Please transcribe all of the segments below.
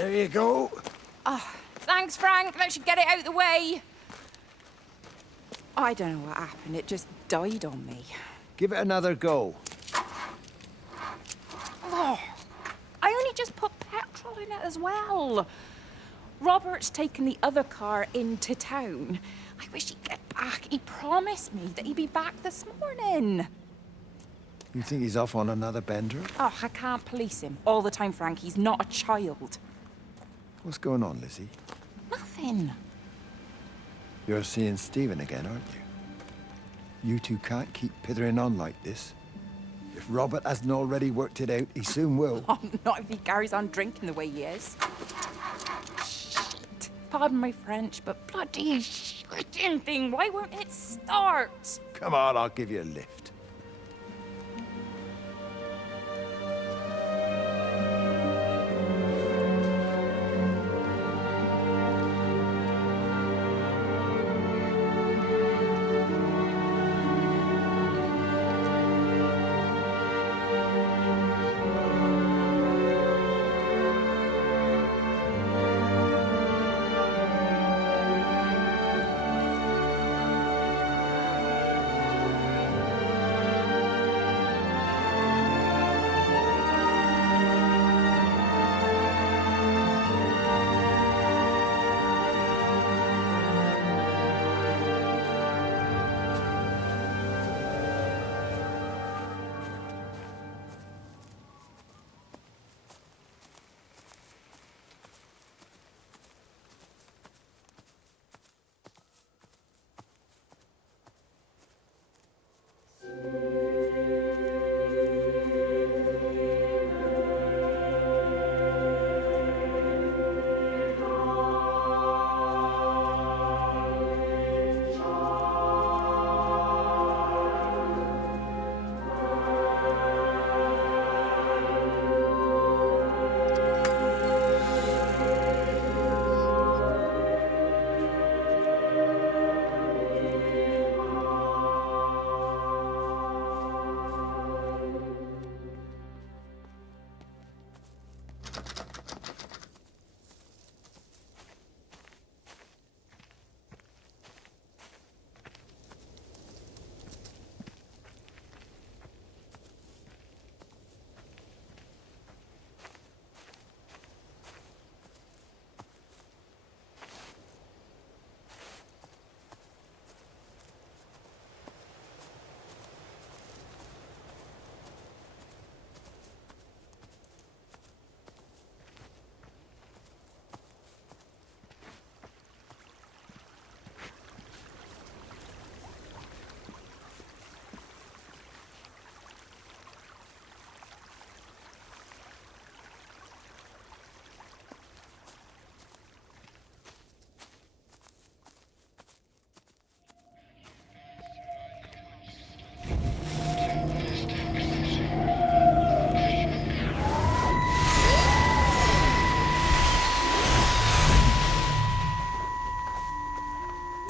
There you go. Oh, thanks, Frank. That should get it out of the way. I don't know what happened. It just died on me. Give it another go. Oh, I only just put petrol in it as well. Robert's taken the other car into town. I wish he'd get back. He promised me that he'd be back this morning. You think he's off on another bender? Oh, I can't police him all the time, Frank. He's not a child. What's going on, Lizzie? Nothing. You're seeing Stephen again, aren't you? You two can't keep pithering on like this. If Robert hasn't already worked it out, he soon will. Oh, not if he carries on drinking the way he is. Shit. Pardon my French, but bloody shitting thing, why won't it start? Come on, I'll give you a lift.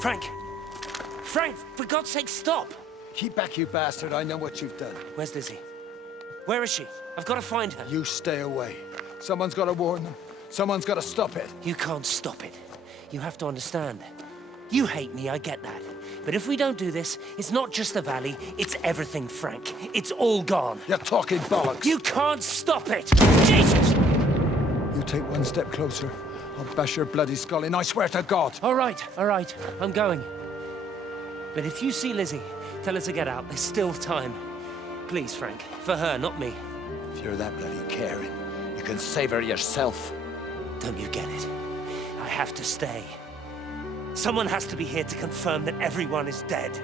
Frank! Frank, for God's sake, stop! Keep back, you bastard. I know what you've done. Where's Lizzie? Where is she? I've got to find her. You stay away. Someone's got to warn them. Someone's got to stop it. You can't stop it. You have to understand. You hate me, I get that. But if we don't do this, it's not just the valley, it's everything, Frank. It's all gone. You're talking bollocks. You can't stop it! Jesus! You take one step closer, I'll bash your bloody skull in, I swear to God. All right, I'm going. But if you see Lizzie, tell her to get out. There's still time. Please, Frank. For her, not me. If you're that bloody caring, you can save her yourself. Don't you get it? I have to stay. Someone has to be here to confirm that everyone is dead.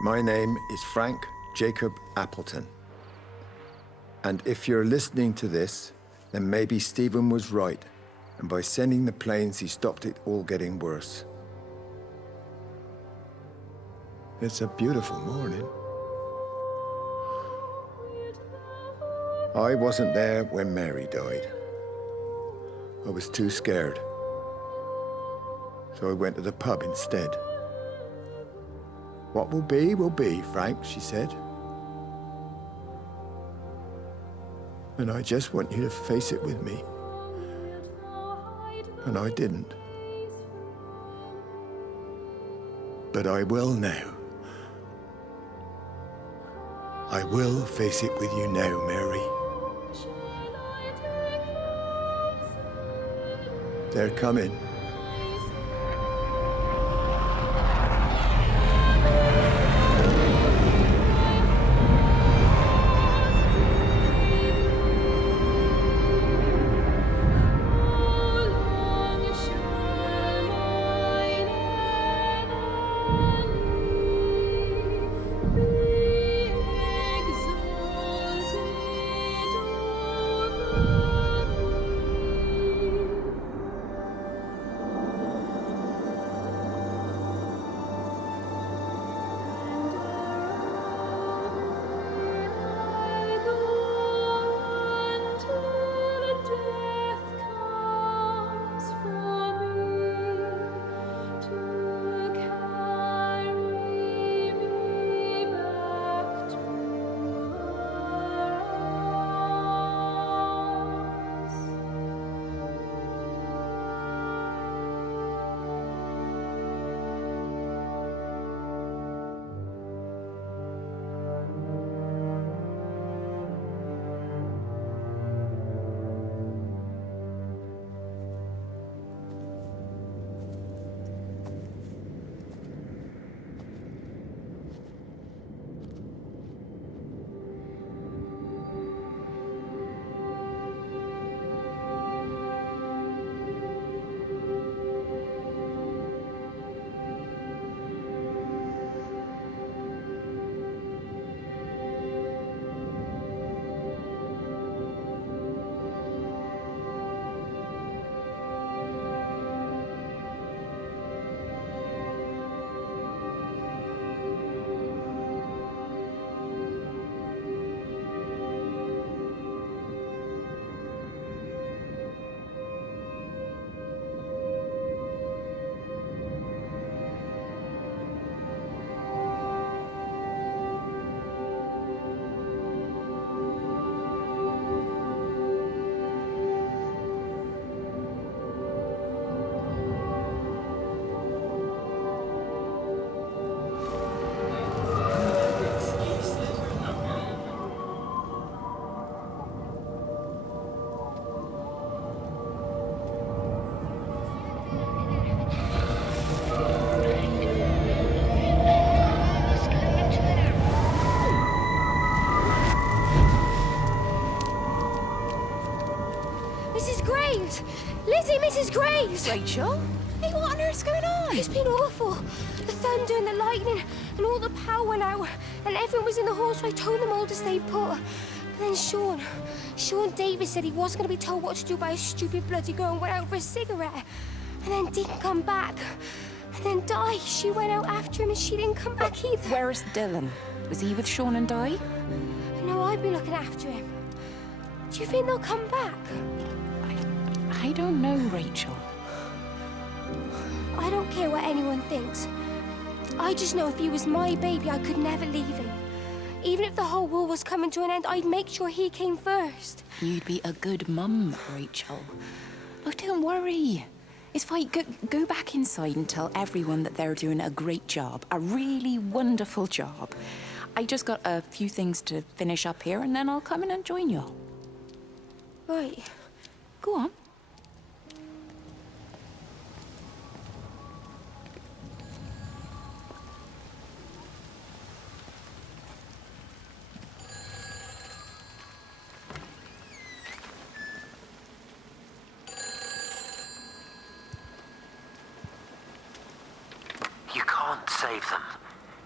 My name is Frank Jacob Appleton. And if you're listening to this, then maybe Stephen was right. And by sending the planes, he stopped it all getting worse. It's a beautiful morning. I wasn't there when Mary died. I was too scared. So I went to the pub instead. What will be, Frank, she said. And I just want you to face it with me. And I didn't. But I will now. I will face it with you now, Mary. They're coming. Mrs. Graves! Rachel? Hey, what on earth's going on? It's been awful. The thunder and the lightning and all the power went out and everyone was in the hall, so I told them all to stay put. But then Sean Davis said he wasn't going to be told what to do by a stupid bloody girl and went out for a cigarette. And then didn't come back. And then Di, she went out after him and she didn't come back either. Where's Dylan? Was he with Sean and Di? No, I've been looking after him. Do you think they'll come back? I don't know, Rachel. I don't care what anyone thinks. I just know if he was my baby, I could never leave him. Even if the whole world was coming to an end, I'd make sure he came first. You'd be a good mum, Rachel. Oh, don't worry. It's fine. Go back inside and tell everyone that they're doing a great job. A really wonderful job. I just got a few things to finish up here, and then I'll come in and join you. Right. Go on. You can't save them.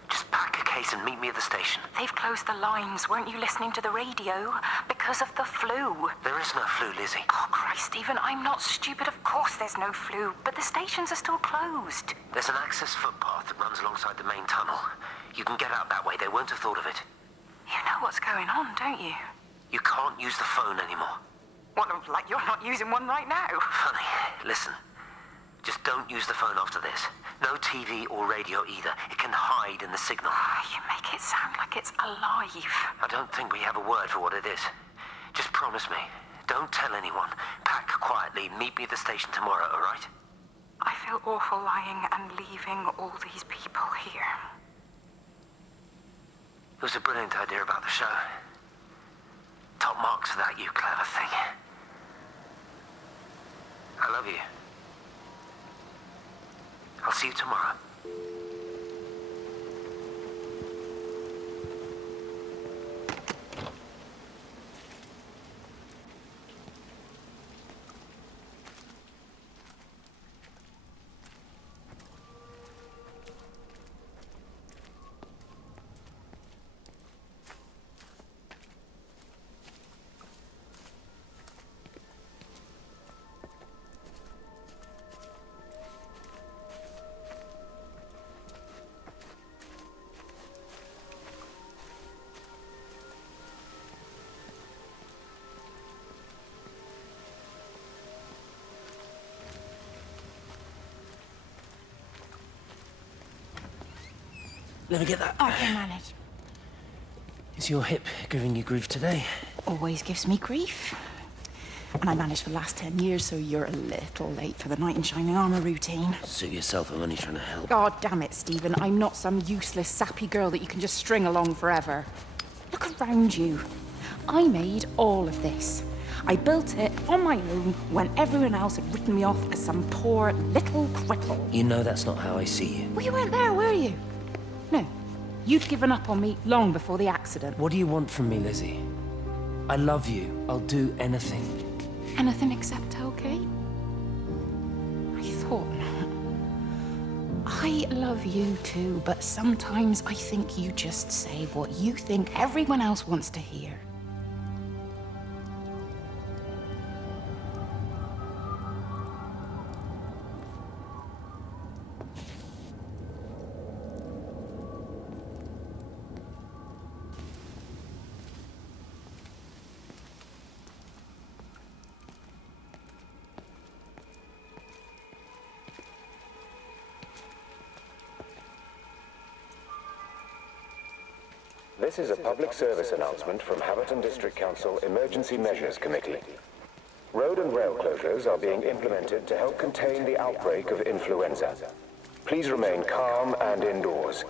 Just pack a case and meet me at the station. They've closed the lines. Weren't you listening to the radio? Because of the flu. There is no flu, Lizzie. Oh, Christ, Stephen, I'm not stupid. Of course there's no flu. But the stations are still closed. There's an access footpath that runs alongside the main tunnel. You can get out that way. They won't have thought of it. You know what's going on, don't you? You can't use the phone anymore. What, like you're not using one right now? Funny. Listen. Just don't use the phone after this. No TV or radio either. It can hide in the signal. You make it sound like it's alive. I don't think we have a word for what it is. Just promise me. Don't tell anyone. Pack quietly. Meet me at the station tomorrow, all right? I feel awful lying and leaving all these people here. It was a brilliant idea about the show. Top marks for that, you clever thing. I love you. I'll see you tomorrow. Let me get that. I can manage. Is your hip giving you grief today? Always gives me grief. And I managed for the last 10 years, so you're a little late for the knight in shining armor routine. Suit yourself, I'm only trying to help. God damn it, Stephen. I'm not some useless, sappy girl that you can just string along forever. Look around you. I made all of this. I built it on my own when everyone else had written me off as some poor little cripple. You know that's not how I see you. Well, you weren't there, were you? No. You'd given up on me long before the accident. What do you want from me, Lizzie? I love you. I'll do anything. Anything except okay? I thought not. I love you too, but sometimes I think you just say what you think everyone else wants to hear. This is a public service announcement from Haverton District Council Emergency Measures Committee. Road and rail closures are being implemented to help contain the outbreak of influenza. Please remain calm and indoors.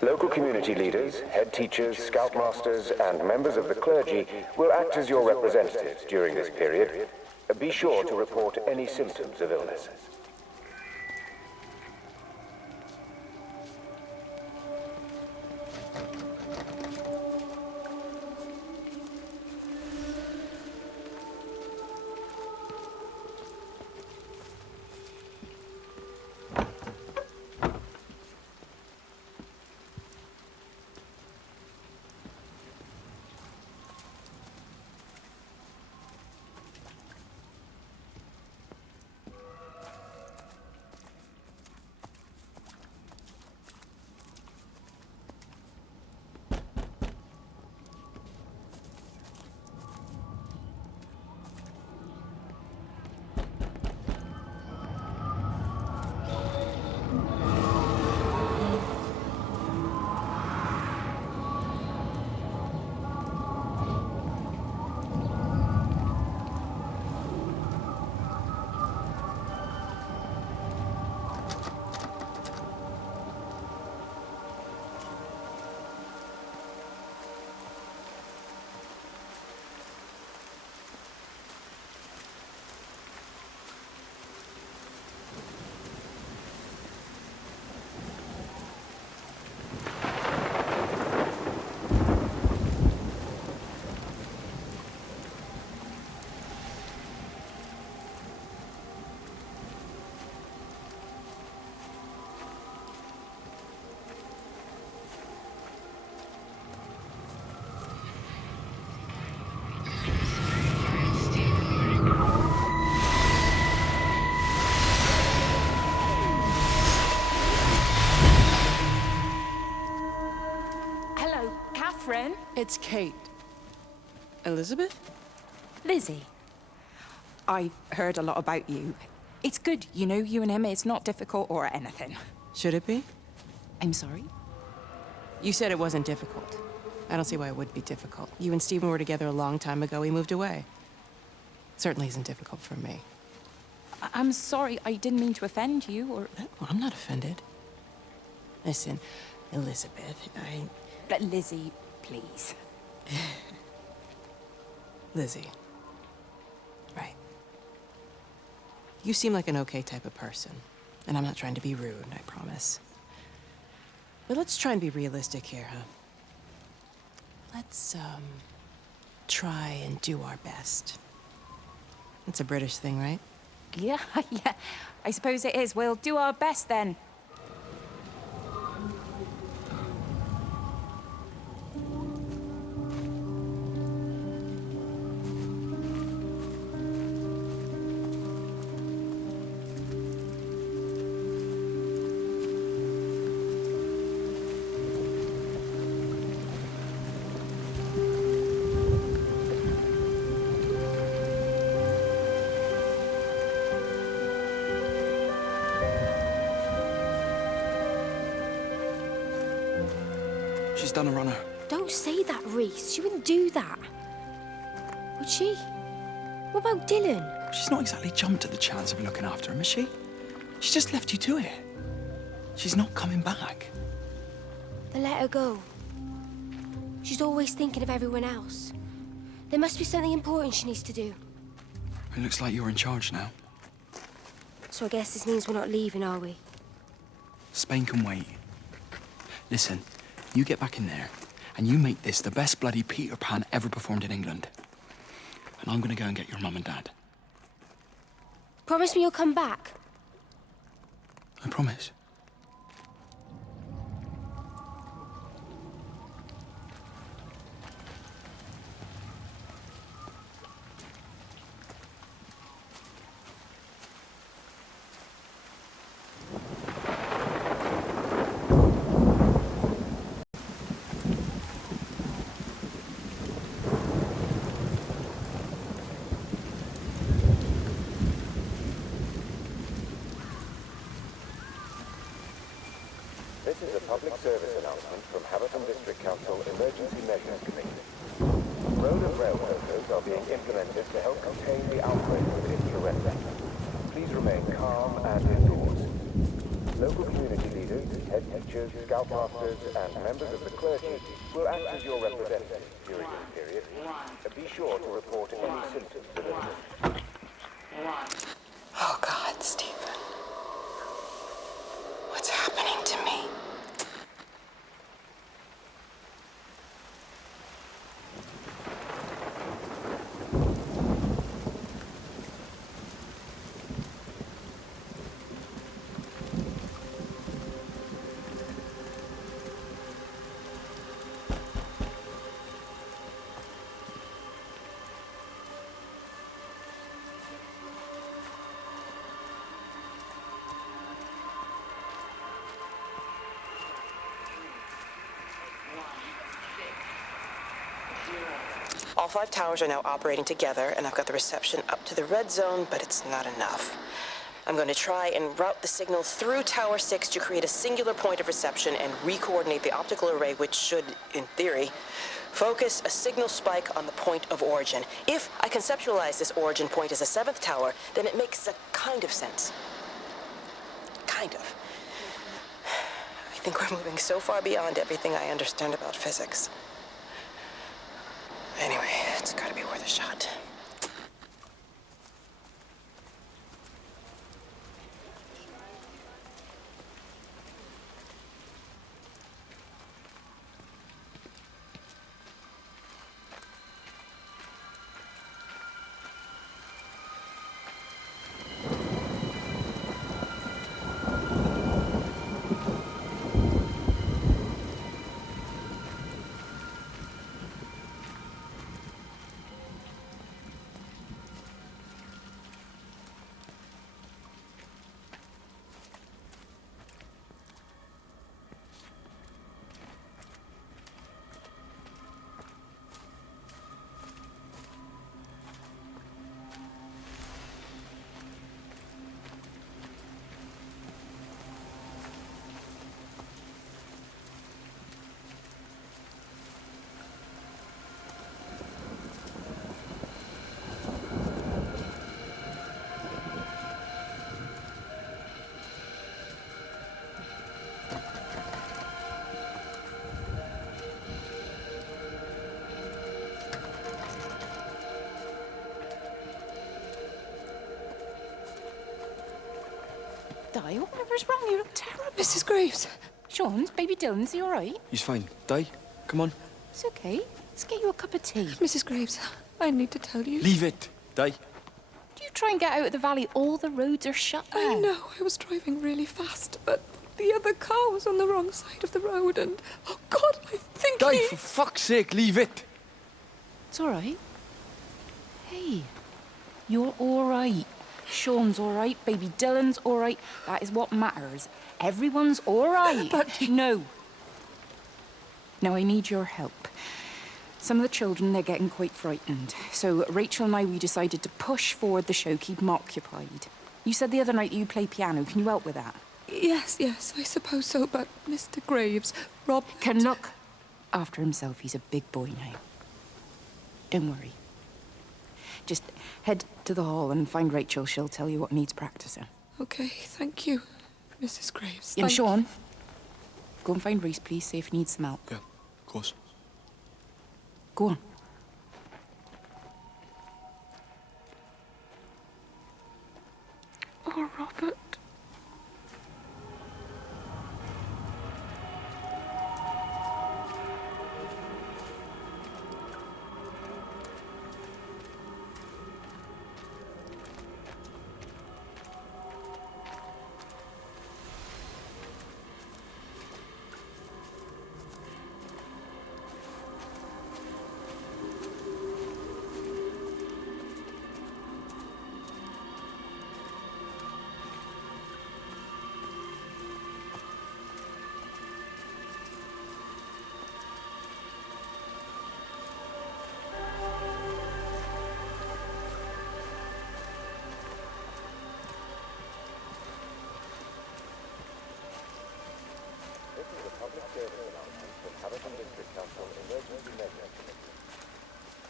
Local community leaders, head teachers, scoutmasters, and members of the clergy will act as your representatives during this period. Be sure to report any symptoms of illness. friend. It's Kate. Elizabeth? Lizzie. I've heard a lot about you. It's good, you know, you and him. It's not difficult or anything. Should it be? I'm sorry? You said it wasn't difficult. I don't see why it would be difficult. You and Stephen were together a long time ago. He moved away. Certainly isn't difficult for me. I'm sorry. I didn't mean to offend you or... Well, I'm not offended. Listen, Elizabeth, But Lizzie, please. Lizzie. Right. You seem like an okay type of person. And I'm not trying to be rude, I promise. But let's try and be realistic here, huh? Let's, try and do our best. It's a British thing, right? Yeah, yeah. I suppose it is. We'll do our best then. She's done a runner. Don't say that, Reese. She wouldn't do that. Would she? What about Dylan? She's not exactly jumped at the chance of looking after him, has she? She just left you to it. She's not coming back. Then let her go. She's always thinking of everyone else. There must be something important she needs to do. It looks like you're in charge now. So I guess this means we're not leaving, are we? Spain can wait. Listen, you get back in there, and you make this the best bloody Peter Pan ever performed in England. And I'm gonna go and get your mum and dad. Promise me you'll come back. I promise. This is a public service announcement from Haverton District Council Emergency Measures Committee. Road and rail closures are being implemented to help contain the outbreak of influenza. Please remain calm and indoors. Local community leaders, head teachers, scoutmasters, and members of the clergy will act as your representatives during this period. Be sure to report any symptoms of illness. Oh, God, Stephen. What's happening to me? All 5 towers are now operating together, and I've got the reception up to the red zone, but it's not enough. I'm going to try and route the signal through Tower 6 to create a singular point of reception and re-coordinate the optical array, which should, in theory, focus a signal spike on the point of origin. If I conceptualize this origin point as a 7th tower, then it makes a kind of sense. Kind of. I think we're moving so far beyond everything I understand about physics. Anyway, it's gotta be worth a shot. Di? Whatever's wrong? You look terrible. Mrs. Graves. Sean, baby Dylan, is he all right? He's fine. Di, come on. It's okay. Let's get you a cup of tea. Mrs. Graves, I need to tell you. Leave it, Di. Do you try and get out of the valley? All the roads are shut now. I know, I was driving really fast, but the other car was on the wrong side of the road and... Oh, God, I think Di, he... for fuck's sake, leave it. It's all right. Hey, you're all right. Sean's all right. Baby Dylan's all right. That is what matters. Everyone's all right. But... No. No, I need your help. Some of the children, they're getting quite frightened. So Rachel and I, we decided to push forward the show, keep them occupied. You said the other night that you play piano. Can you help with that? Yes, I suppose so, but Mr. Graves, Rob... Can look after himself. He's a big boy now. Don't worry. Just head to the hall and find Rachel. She'll tell you what needs practicing. Okay, thank you, Mrs. Graves. And Thank Sean, go and find Reese, please, see if he needs some help. Yeah, of course. Go on. Oh, Robert.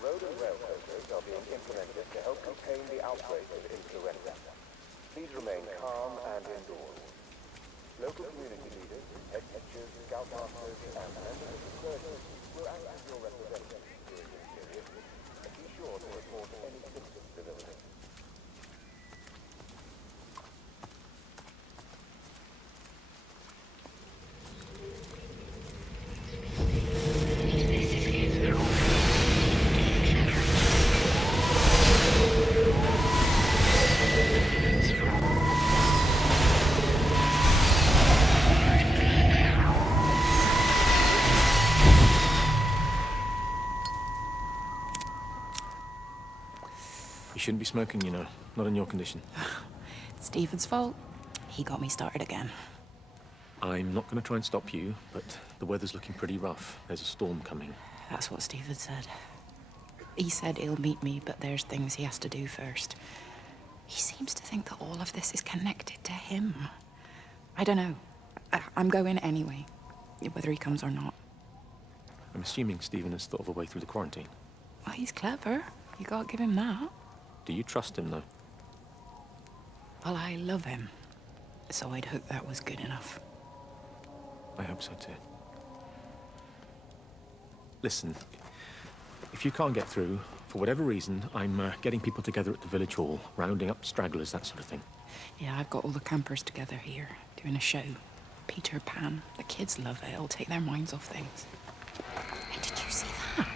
Road and rail closures are being implemented to help contain the outbreak of influenza. Please remain calm and indoors. Local community leaders, head teachers, scoutmasters, and members of the clergy will act as your representatives during this period, and be sure to report any symptoms of illness. You shouldn't be smoking, you know. Not in your condition. It's Stephen's fault. He got me started again. I'm not going to try and stop you, but the weather's looking pretty rough. There's a storm coming. That's what Stephen said. He said he'll meet me, but there's things he has to do first. He seems to think that all of this is connected to him. I don't know. I'm going anyway, whether he comes or not. I'm assuming Stephen has thought of a way through the quarantine. Well, he's clever. You gotta give him that. Do you trust him, though? Well, I love him. So I'd hope that was good enough. I hope so, too. Listen, if you can't get through, for whatever reason, I'm getting people together at the village hall, rounding up stragglers, that sort of thing. Yeah, I've got all the campers together here, doing a show. Peter Pan. The kids love it. It'll take their minds off things. Hey, did you see that?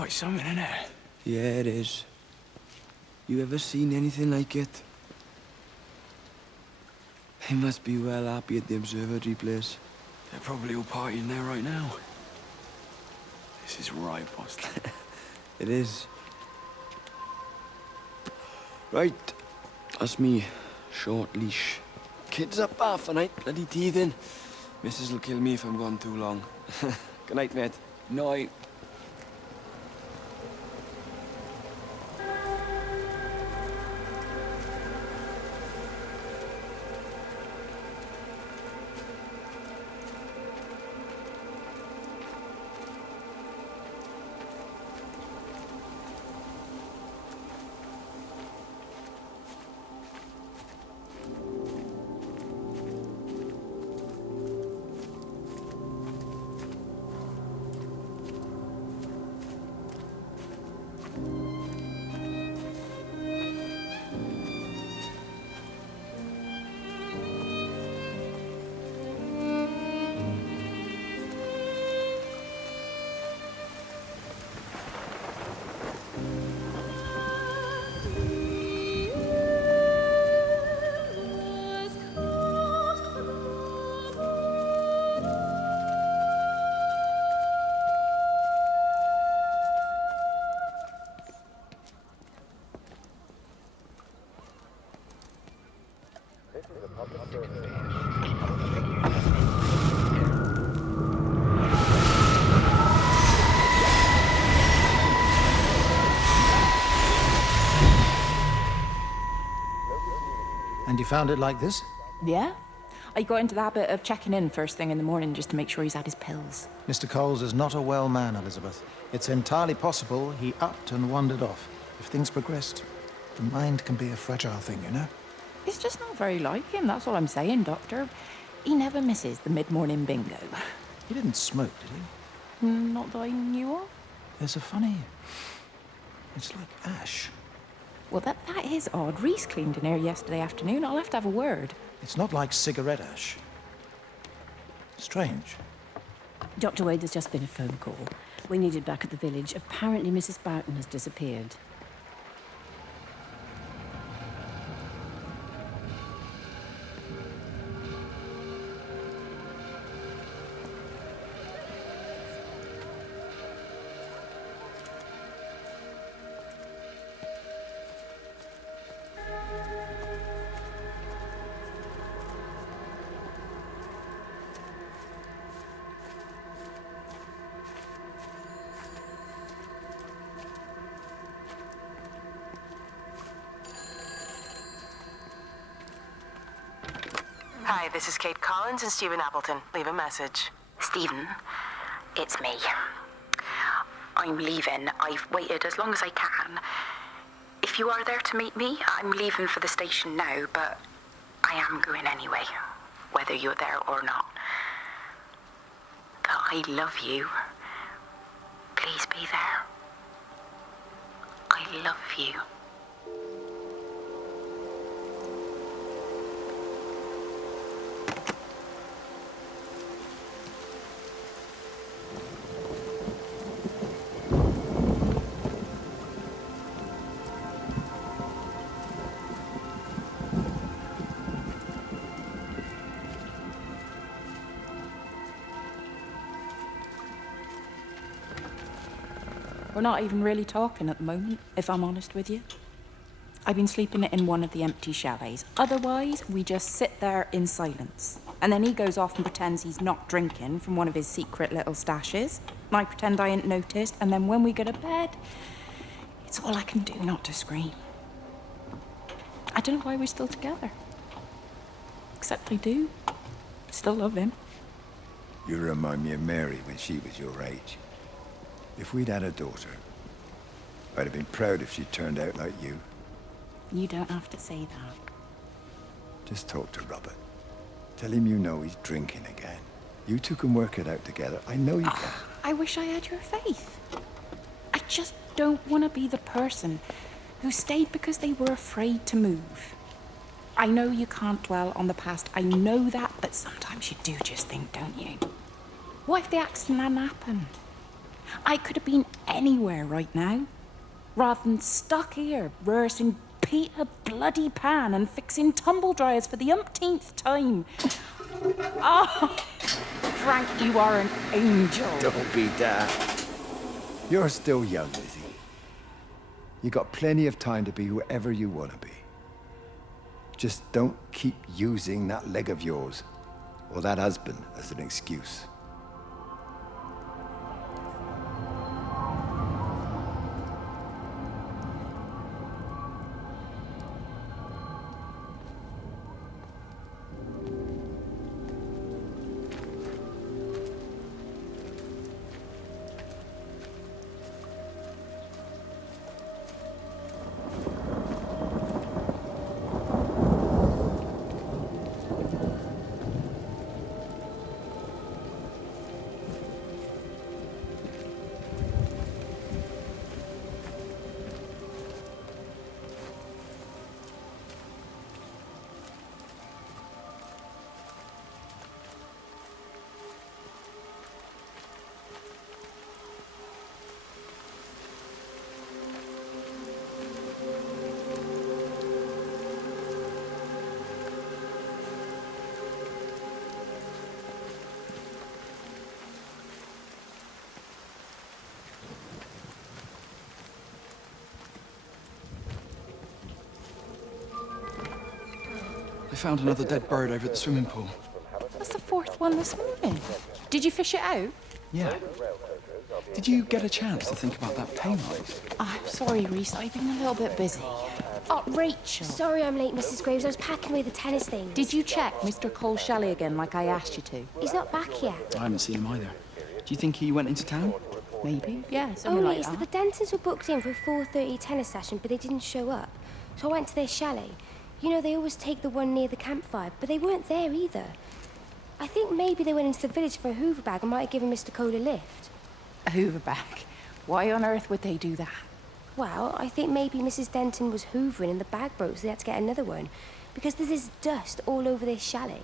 quite something, isn't it? Yeah, it is. You ever seen anything like it? They must be well happy at the observatory place. They're probably all partying there right now. This is right, boss. It is. Right. That's me. Short leash. Kids up half a night, bloody teething. Missus will kill me if I'm gone too long. Good night, mate. Night. And you found it like this? Yeah. I got into the habit of checking in first thing in the morning just to make sure he's had his pills. Mr. Coles is not a well man, Elizabeth. It's entirely possible he upped and wandered off. If things progressed, the mind can be a fragile thing, you know? It's just not very like him, that's all I'm saying, Doctor. He never misses the mid-morning bingo. He didn't smoke, did he? Not that I knew of. There's a funny... It's like ash. Well, that is odd. Reese cleaned in here yesterday afternoon. I'll have to have a word. It's not like cigarette ash. Strange. Dr. Wade, there's just been a phone call. We needed back at the village. Apparently Mrs. Boughton has disappeared. Hi, this is Kate Collins and Stephen Appleton. Leave a message. Stephen, it's me. I'm leaving. I've waited as long as I can. If you are there to meet me, I'm leaving for the station now, but I am going anyway, whether you're there or not. But I love you. Please be there. I love you. We're not even really talking at the moment, if I'm honest with you. I've been sleeping in one of the empty chalets. Otherwise, we just sit there in silence. And then he goes off and pretends he's not drinking from one of his secret little stashes. And I pretend I ain't noticed. And then when we go to bed, it's all I can do not to scream. I don't know why we're still together. Except I do. Still love him. You remind me of Mary when she was your age. If we'd had a daughter, I'd have been proud if she turned out like you. You don't have to say that. Just talk to Robert. Tell him you know he's drinking again. You two can work it out together. I know you can. I wish I had your faith. I just don't want to be the person who stayed because they were afraid to move. I know you can't dwell on the past. I know that, but sometimes you do just think, don't you? What if the accident hadn't happened? I could have been anywhere right now, rather than stuck here rehearsing Peter bloody Pan and fixing tumble dryers for the umpteenth time. Oh, Frank, you are an angel. Don't be daft. You're still young, Lizzie. You got plenty of time to be whoever you want to be. Just don't keep using that leg of yours, or that husband, as an excuse. I found another dead bird over at the swimming pool. That's the fourth one this morning. Did you fish it out? Yeah. Did you get a chance to think about that pay rise? I'm sorry, Reese. I've been a little bit busy. Oh, Rachel. Sorry I'm late, Mrs. Graves. I was packing away the tennis things. Did you check Mr. Cole Shelley again like I asked you to? He's not back yet. I haven't seen him either. Do you think he went into town? Maybe, yeah, something like It's that. that the Dentons were booked in for a 4:30 tennis session, but they didn't show up. So I went to their chalet. You know, they always take the one near the campfire, but they weren't there either. I think maybe they went into the village for a hoover bag and might have given Mr. Cole a lift. A hoover bag? Why on earth would they do that? Well, I think maybe Mrs. Denton was hoovering and the bag broke, so they had to get another one. Because there's this dust all over this chalet.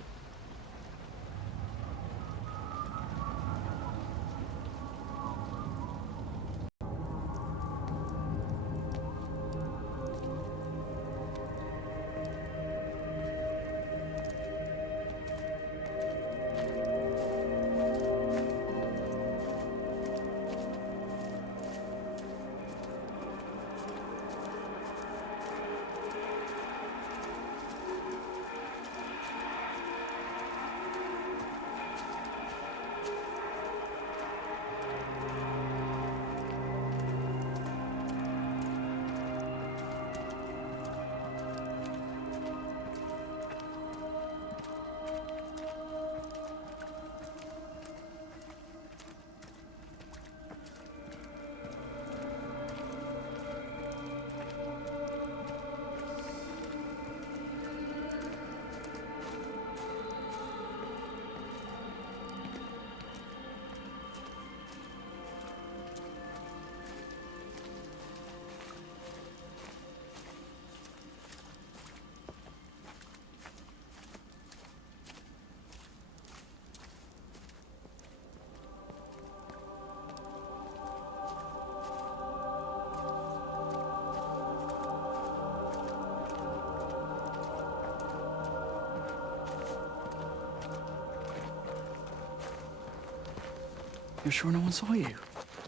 You're sure no one saw you?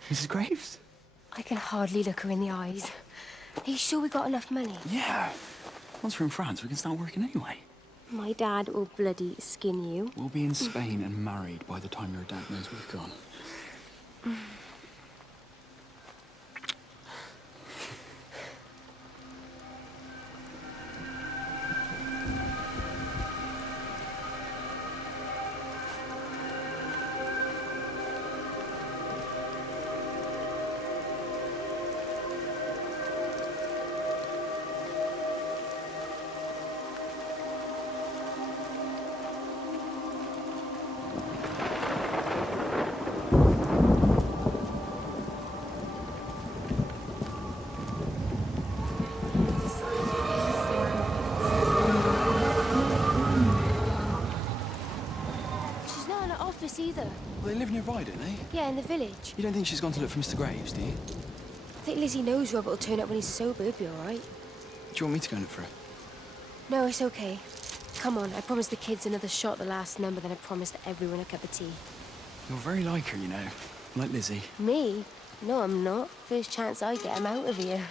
Mrs. Graves? I can hardly look her in the eyes. Are you sure we got enough money? Yeah. Once we're in France, we can start working anyway. My dad will bloody skin you. We'll be in Spain and married by the time your dad knows we've gone. office either. Well, they live nearby, don't they? Yeah, in the village. You don't think she's gone to look for Mr. Graves, do you? I think Lizzie knows Robert will turn up when he's sober. He'll be all right. Do you want me to go and look for her? No, it's okay. Come on, I promised the kids another shot at the last number, then I promised everyone a cup of tea. You're very like her, you know. Like Lizzie. Me? No, I'm not. First chance I get, I'm out of here.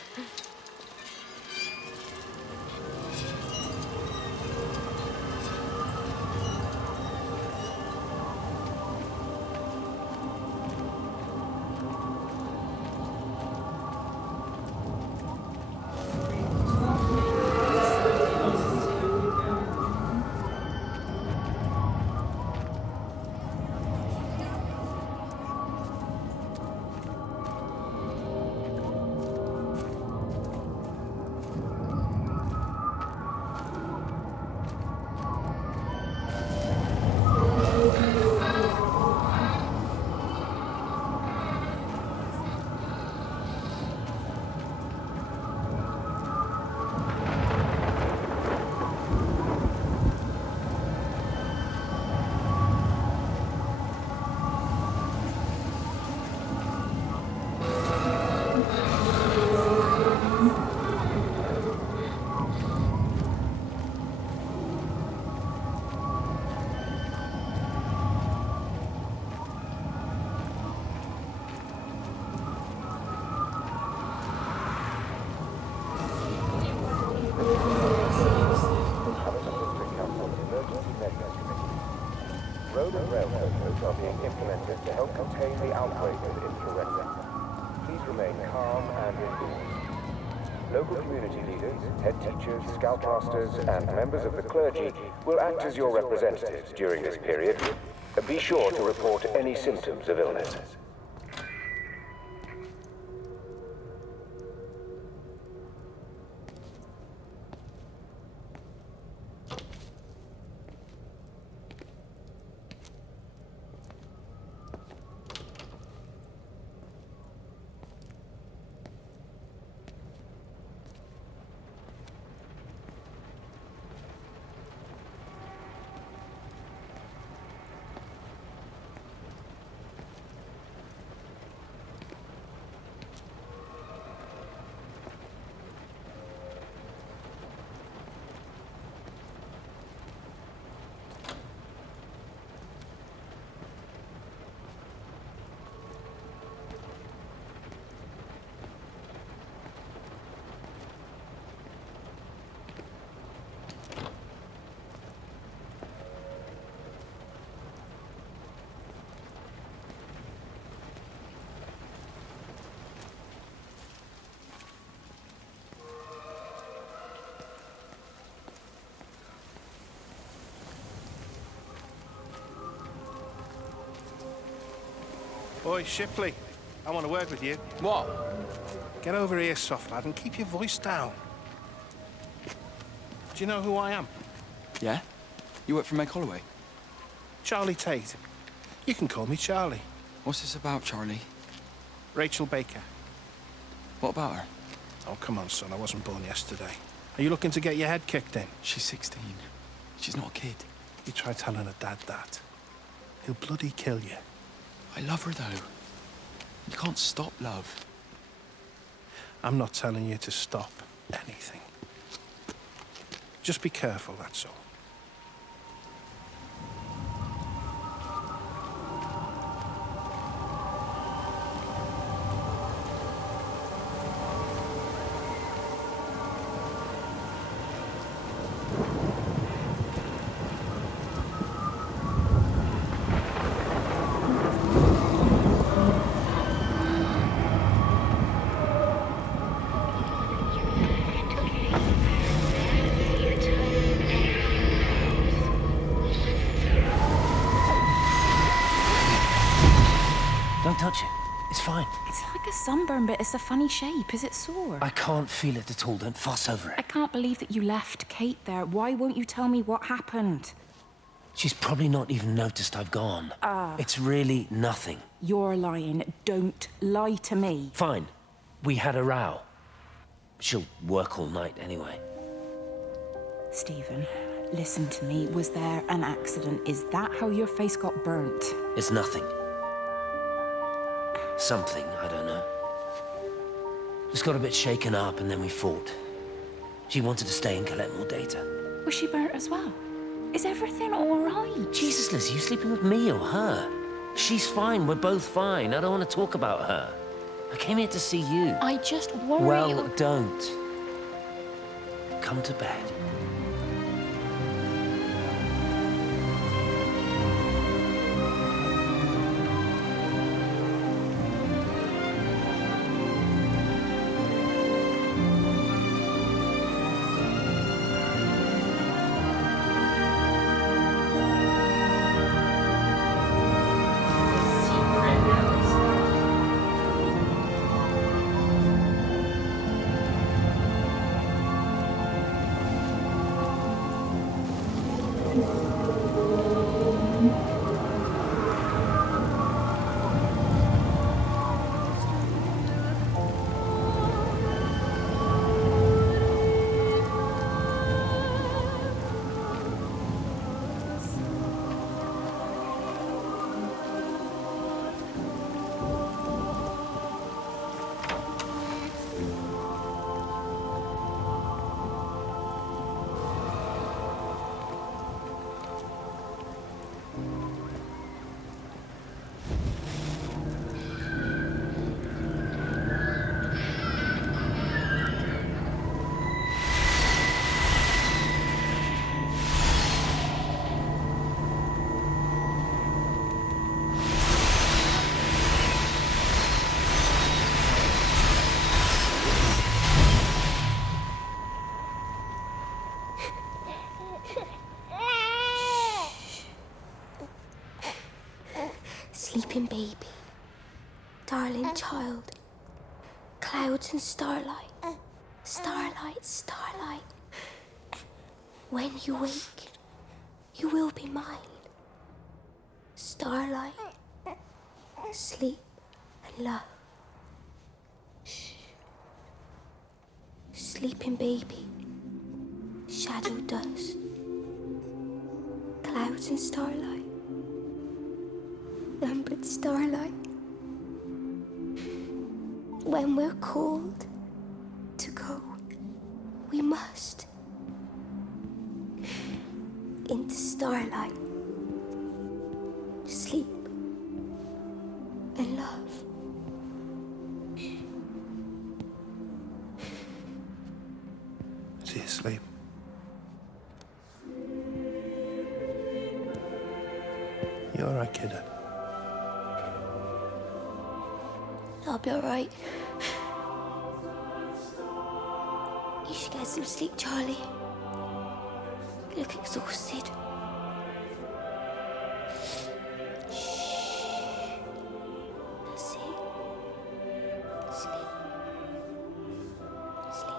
Road and rail closures are being implemented to help contain the outbreak of influenza. Please remain calm and indoors. Local community leaders, head teachers, scoutmasters, and members of the clergy will act as your representatives during this period. Be sure to report any symptoms of illness. Oi, Shipley, I want to work with you. What? Get over here, soft lad, and keep your voice down. Do you know who I am? Yeah? You work for Meg Holloway? Charlie Tate. You can call me Charlie. What's this about, Charlie? Rachel Baker. What about her? Oh, come on, son, I wasn't born yesterday. Are you looking to get your head kicked in? She's 16. She's not a kid. You try telling her dad that. He'll bloody kill you. I love her, though. You can't stop love. I'm not telling you to stop anything. Just be careful, that's all. Don't touch it. It's fine. It's like a sunburn, but it's a funny shape. Is it sore? I can't feel it at all. Don't fuss over I it. can't believe that you left Kate there. Why won't you tell me what happened? She's probably not even noticed I've gone. It's really nothing. You're lying. Don't lie to me. Fine. We had a row. She'll work all night anyway. Stephen, Listen to me. Was there an accident? Is that how your face got burnt? It's nothing. Something, I don't know. Just got a bit shaken up and then we fought. She wanted to stay and collect more data. Was she burnt as well? Is everything all right? Jesus, Liz, are you sleeping with me or her? She's fine, we're both fine. I don't want to talk about her. I came here to see you. I just worry... Well, don't. Come to bed. Sleeping baby, darling child, clouds and starlight, starlight, starlight. When you wake, you will be mine. Starlight, sleep and love. Shh. Sleeping baby, shadow dust, clouds and starlight. Numbered starlight. When we're called to go, we must into starlight, sleep and love. Is he asleep? You all right, kiddo? I'll be all right. You should get some sleep, Charlie. You look exhausted. Shh. That's it. Sleep. Sleep.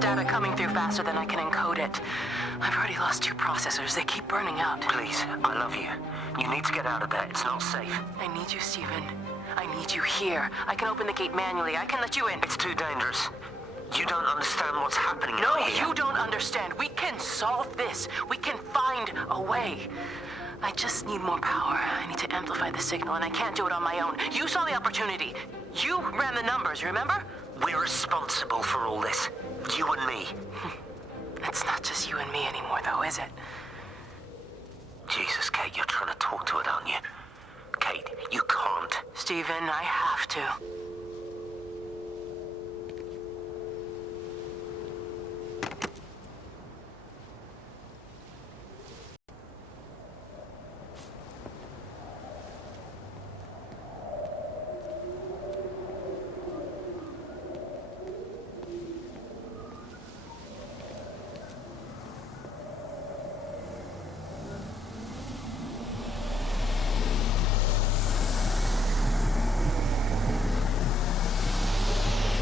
data coming through faster than I can encode it. I've already lost 2 processors. They keep burning out. Please, I love you. You need to get out of there. It's not safe. I need you, Stephen. I need you here. I can open the gate manually. I can let you in. It's too dangerous. You don't understand what's happening No, out here. you don't understand. We can solve this. We can find a way. I just need more power. I need to amplify the signal, and I can't do it on my own. You saw the opportunity. You ran the numbers, remember? We're responsible for all this. You and me. It's not just you and me anymore, though, is it? Jesus, Kate, you're trying to talk to it, aren't you? Kate, you can't. Stephen, I have to.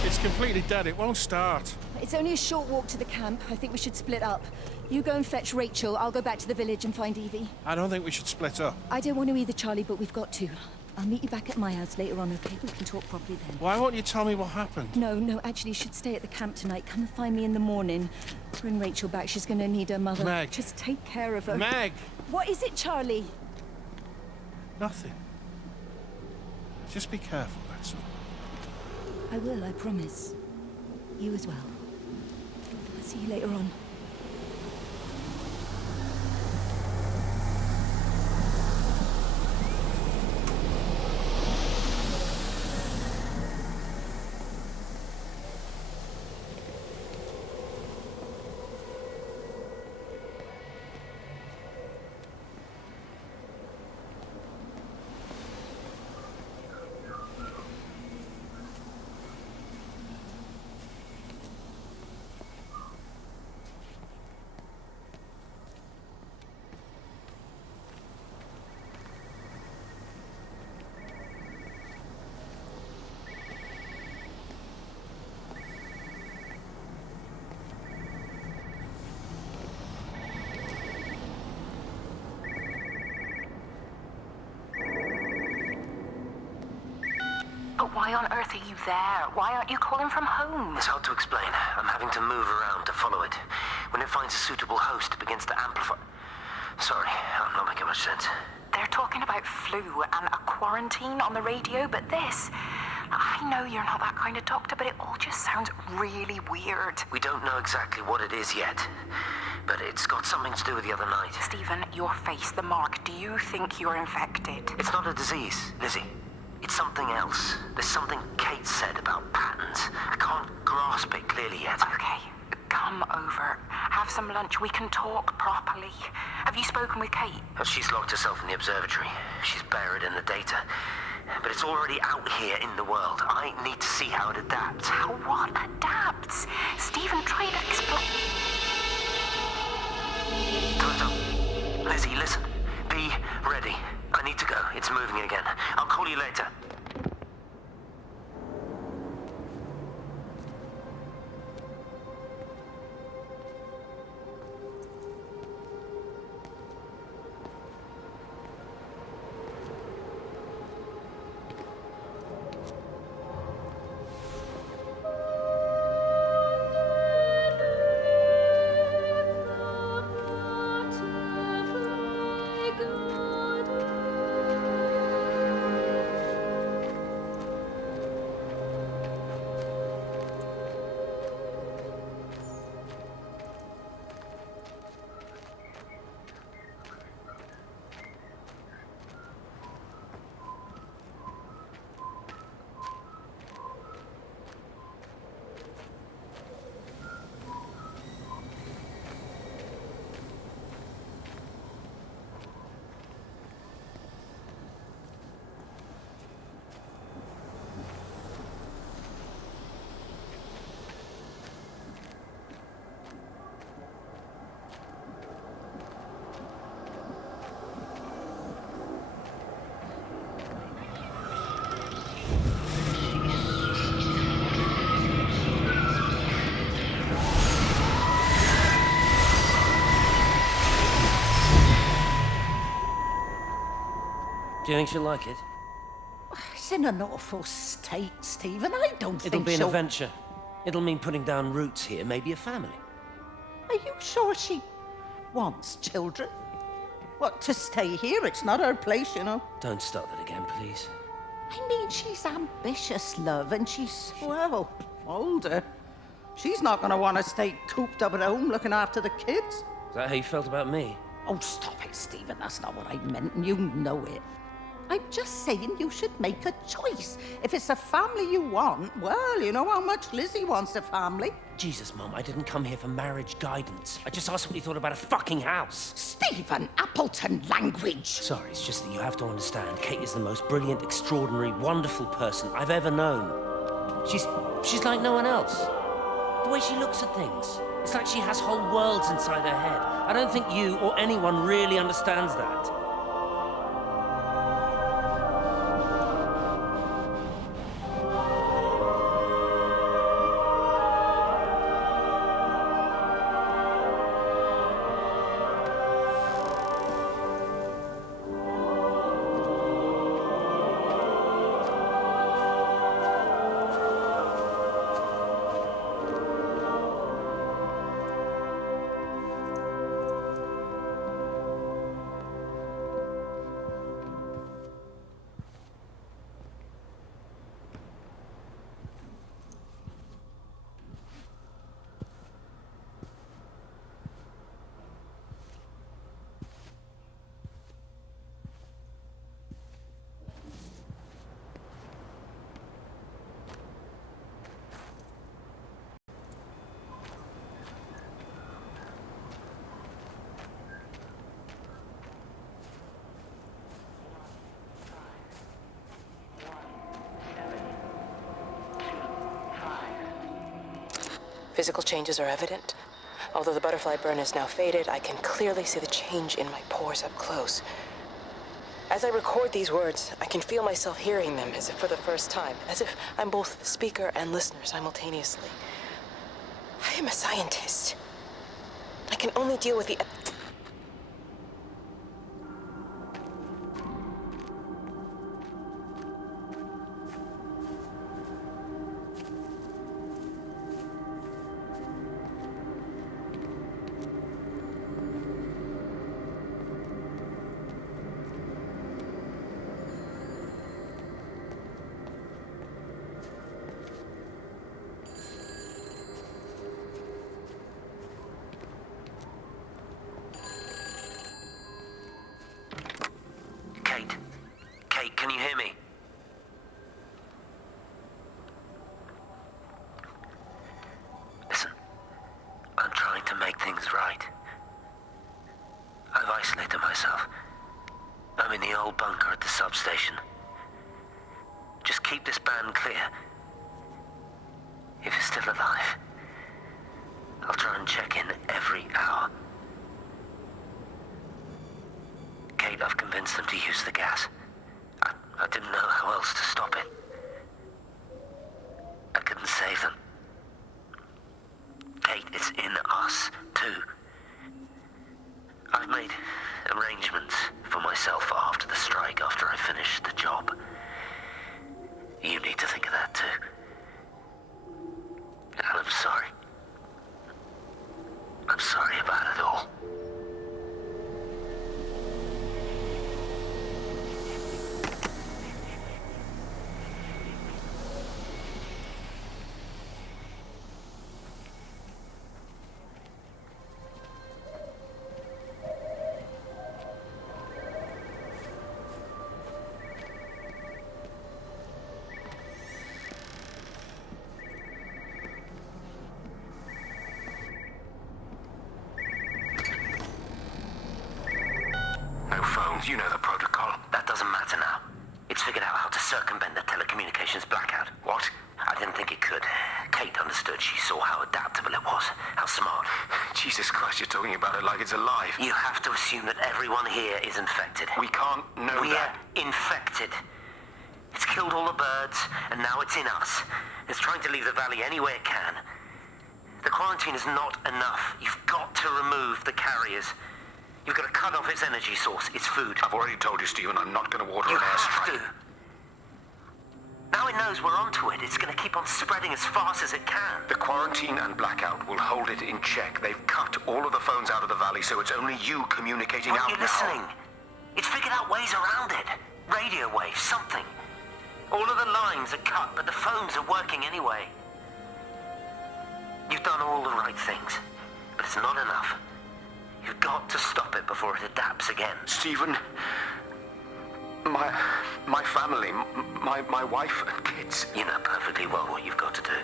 It's completely dead. It won't start. It's only a short walk to the camp. I think we should split up. You go and fetch Rachel. I'll go back to the village and find Evie. I don't think we should split up. I don't want to either, Charlie, but we've got to. I'll meet you back at my house later on, okay? We can talk properly then. Why won't you tell me what happened? No, actually, you should stay at the camp tonight. Come and find me in the morning. Bring Rachel back. She's going to need her mother. Meg. Just take care of her. Meg! What is it, Charlie? Nothing. Just be careful, that's all. I will, I promise. You as well. I'll see you later on. But why on earth are you there? Why aren't you calling from home? It's hard to explain. I'm having to move around to follow it. When it finds a suitable host, it begins to amplify. Sorry, I'm not making much sense. They're talking about flu and a quarantine on the radio, but this... I know you're not that kind of doctor, but it all just sounds really weird. We don't know exactly what it is yet, but it's got something to do with the other night. Stephen, your face, the mark, do you think you're infected? It's not a disease, Lizzie. It's something else. There's something Kate said about patterns. I can't grasp it clearly yet. Okay, come over. Have some lunch. We can talk properly. Have you spoken with Kate? She's locked herself in the observatory. She's buried in the data. But it's already out here in the world. I need to see how it adapts. How what adapts? Stephen, try to explain. Time's up. Lizzie, listen. Be ready. I need to go. It's moving again. I'll call you later. Do you think she'll like it? It's in an awful state, Stephen. I don't It'll think be an she'll... adventure. It'll mean putting down roots here, maybe a family. Are you sure she wants children? What, to stay here? It's not her place, you know. Don't start that again, please. I mean, she's ambitious, love, and she's, well, older. She's not going to want to stay cooped up at home looking after the kids. Is that how you felt about me? Oh, stop it, Stephen. That's not what I meant, and you know it. I'm just saying you should make a choice. If it's a family you want, well, you know how much Lizzie wants a family. Jesus, Mum, I didn't come here for marriage guidance. I just asked what you thought about a fucking house. Stephen Appleton language. Sorry, it's just that you have to understand, Kate is the most brilliant, extraordinary, wonderful person I've ever known. She's like no one else. The way she looks at things. It's like she has whole worlds inside her head. I don't think you or anyone really understands that. Physical changes are evident. Although the butterfly burn is now faded, I can clearly see the change in my pores up close. As I record these words, I can feel myself hearing them as if for the first time, as if I'm both speaker and listener simultaneously. I am a scientist. I can only deal with the... Kate, can you hear me? Listen, I'm trying to make things right. I've isolated myself. I'm in the old bunker at the substation. Just keep this band clear. If it's still alive, I'll try and check in every hour. Kate, I've convinced them to use the gas. I didn't know how else to stop it. I couldn't save them. Kate, it's in us, too. I've made arrangements for myself after the strike, after I finish the job. You need to think of that, too. And I'm sorry. I'm sorry about it all. You know the protocol. That doesn't matter now. It's figured out how to circumvent the telecommunications blackout. What? I didn't think it could. Kate understood. She saw how adaptable it was. How smart. Jesus Christ, you're talking about it like it's alive. You have to assume that everyone here is infected. We can't know that. We're infected. It's killed all the birds, and now it's in us. It's trying to leave the valley any way it can. The quarantine is not enough. You've got to remove the carriers. You've got to cut off its energy source, its food. I've already told you, Stephen, I'm not going to order You an have airstrike. to. Now it knows we're onto it. It's going to keep on spreading as fast as it can. The quarantine and blackout will hold it in check. They've cut all of the phones out of the valley, so it's only you communicating Aren't out you now. listening? It's figured out ways around it. Radio waves, something. All of the lines are cut, but the phones are working anyway. You've done all the right things, but it's not enough. You've got to stop it before it adapts again. Stephen, my family, my wife and kids. You know perfectly well what you've got to do.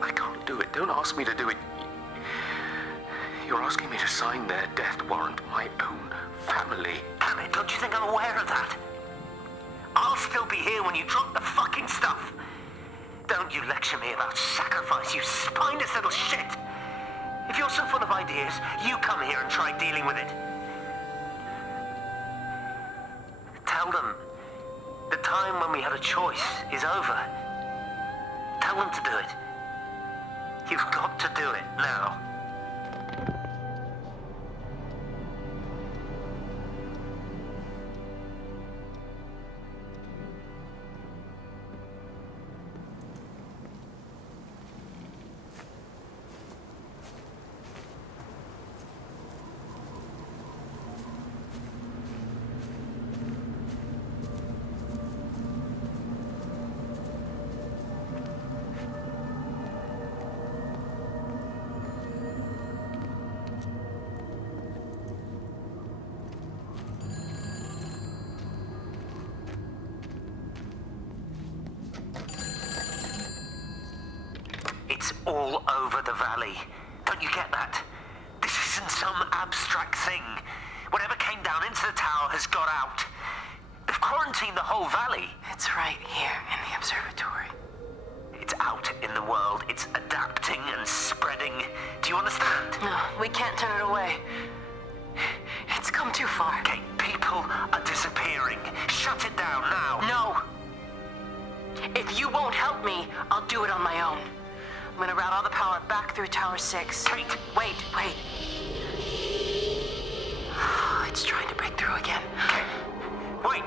I can't do it. Don't ask me to do it. You're asking me to sign their death warrant, my own family. Damn it, don't you think I'm aware of that? I'll still be here when you drop the fucking stuff. Don't you lecture me about sacrifice, you spineless little shit. If you're so full of ideas, you come here and try dealing with it. Tell them the time when we had a choice is over. Tell them to do it. You've got to do it now. It's all over the valley. Don't you get that? This isn't some abstract thing. Whatever came down into the tower has got out. They've quarantined the whole valley. It's right here in the observatory. It's out in the world. It's adapting and spreading. Do you understand? No, we can't turn it away. It's come too far. Okay, people are disappearing. Shut it down now. No. If you won't help me, I'll do it on my own. I'm gonna route all the power back through Tower 6. Kate! Wait. It's trying to break through again. Kate! Wait!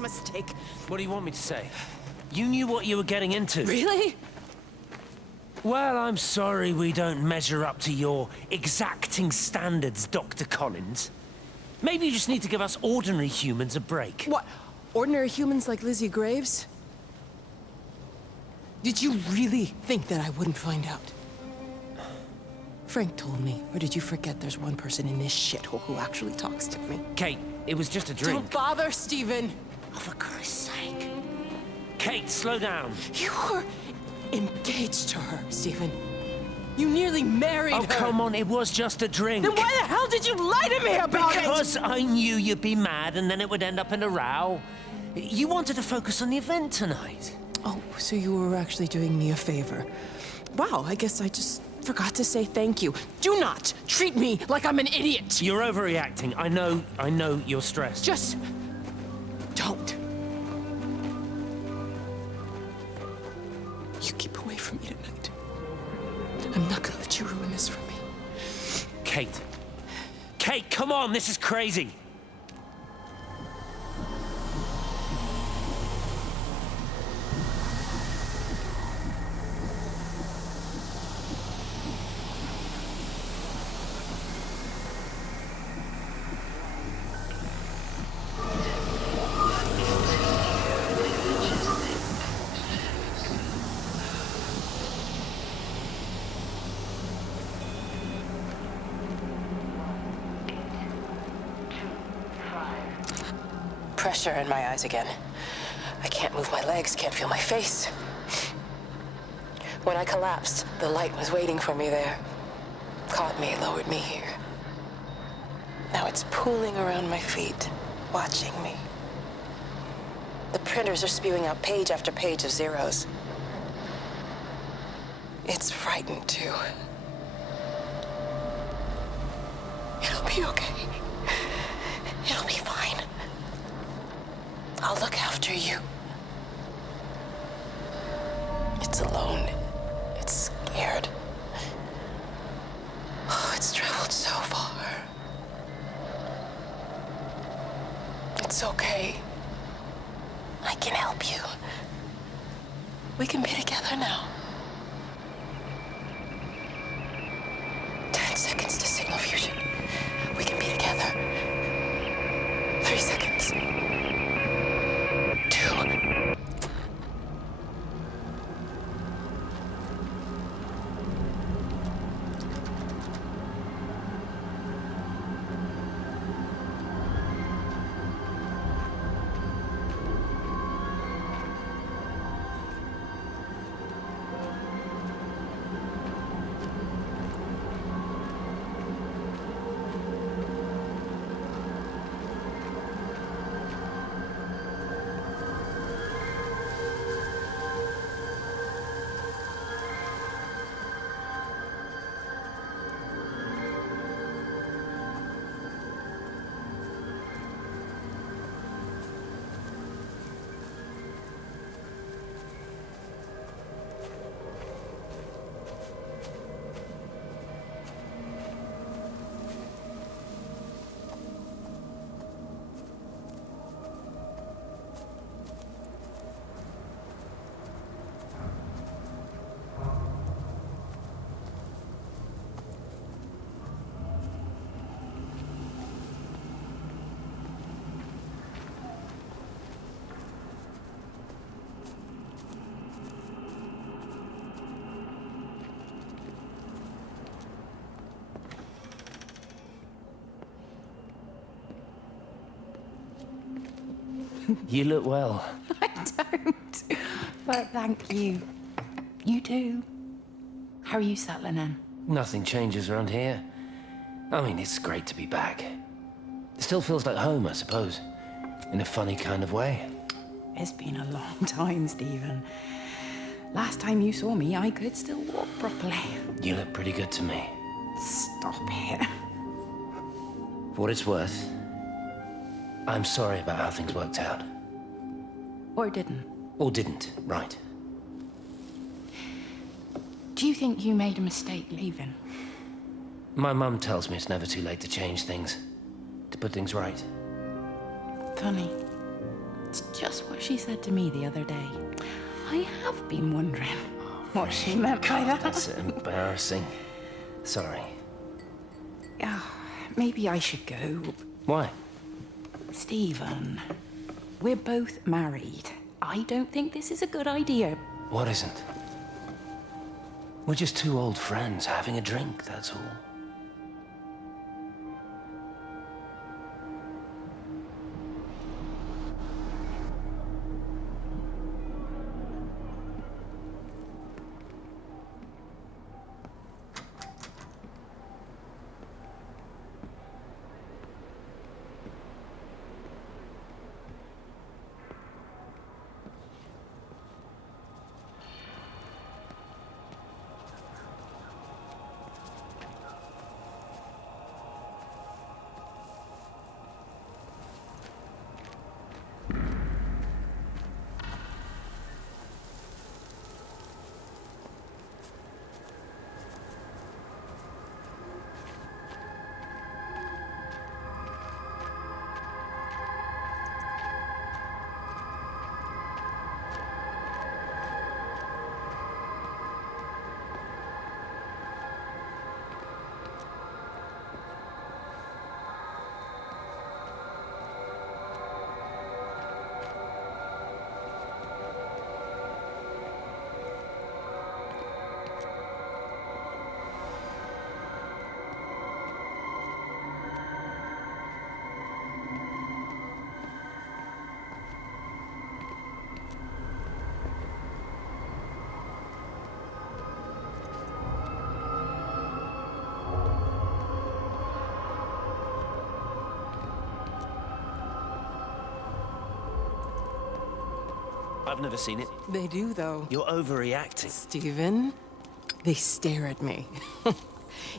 Mistake. What do you want me to say? You knew what you were getting into. Really? Well, I'm sorry we don't measure up to your exacting standards, Dr. Collins. Maybe you just need to give us ordinary humans a break. What? Ordinary humans like Lizzie Graves? Did you really think that I wouldn't find out? Frank told me, or did you forget there's one person in this shithole who actually talks to me? Kate, it was just a drink. Don't bother, Stephen! Oh, for Christ's sake. Kate, slow down. You were engaged to her, Stephen. You nearly married her. Oh, come on, it was just a drink. Then why the hell did you lie to me about it? Because I knew you'd be mad and then it would end up in a row. You wanted to focus on the event tonight. Oh, so you were actually doing me a favor. Wow, I guess I just forgot to say thank you. Do not treat me like I'm an idiot. You're overreacting. I know you're stressed. Just don't. You keep away from me tonight. I'm not gonna let you ruin this for me. Kate. Kate, come on, this is crazy. pressure in my eyes again. I can't move my legs, can't feel my face. When I collapsed, the light was waiting for me there. Caught me, lowered me here. Now it's pooling around my feet, watching me. The printers are spewing out page after page of zeros. It's frightened too. It'll be okay. It'll be fine. I'll look after you. It's alone. It's scared. Oh, it's traveled so far. It's okay. I can help you. We can be together now. 10 seconds to signal fusion. We can be together. 3 seconds. 2. You look well. I don't. But thank you. You do. How are you settling in? Nothing changes around here. I mean, it's great to be back. It still feels like home, I suppose. In a funny kind of way. It's been a long time, Stephen. Last time you saw me, I could still walk properly. You look pretty good to me. Stop it. For what it's worth, I'm sorry about how things worked out. Or didn't. Or didn't, right. Do you think you made a mistake leaving? My mum tells me it's never too late to change things. To put things right. Funny. It's just what she said to me the other day. I have been wondering what she meant by that. That's embarrassing. Sorry. Yeah, maybe I should go. Why? Stephen, we're both married. I don't think this is a good idea. What isn't? We're just two old friends having a drink, that's all. I've never seen it. They do, though. You're overreacting. Stephen, they stare at me.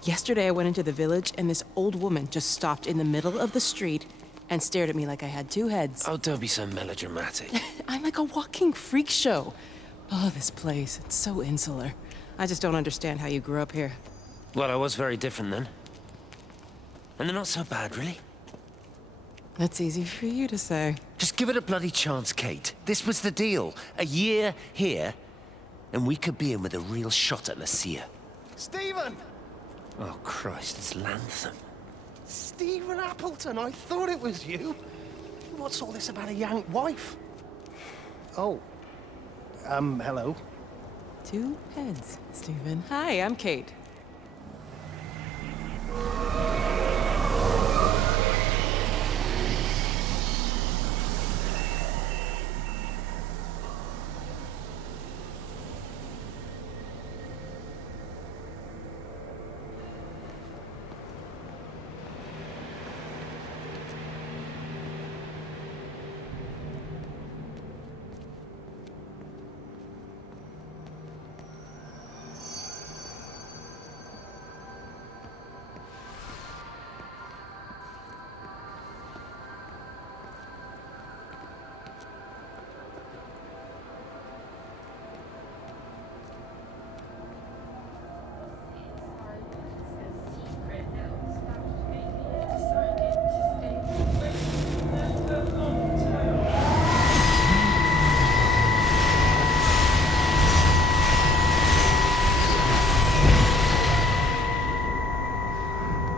Yesterday, I went into the village, and this old woman just stopped in the middle of the street and stared at me like I had two heads. Oh, don't be so melodramatic. I'm like a walking freak show. Oh, this place, it's so insular. I just don't understand how you grew up here. Well, I was very different then. And they're not so bad, really. That's easy for you to say. Just give it a bloody chance, Kate. This was the deal. A year here, and we could be in with a real shot at Lucia. Stephen! Oh, Christ, it's Lantham. Stephen Appleton, I thought it was you. What's all this about a young wife? Oh. Hello. Two heads, Stephen. Hi, I'm Kate.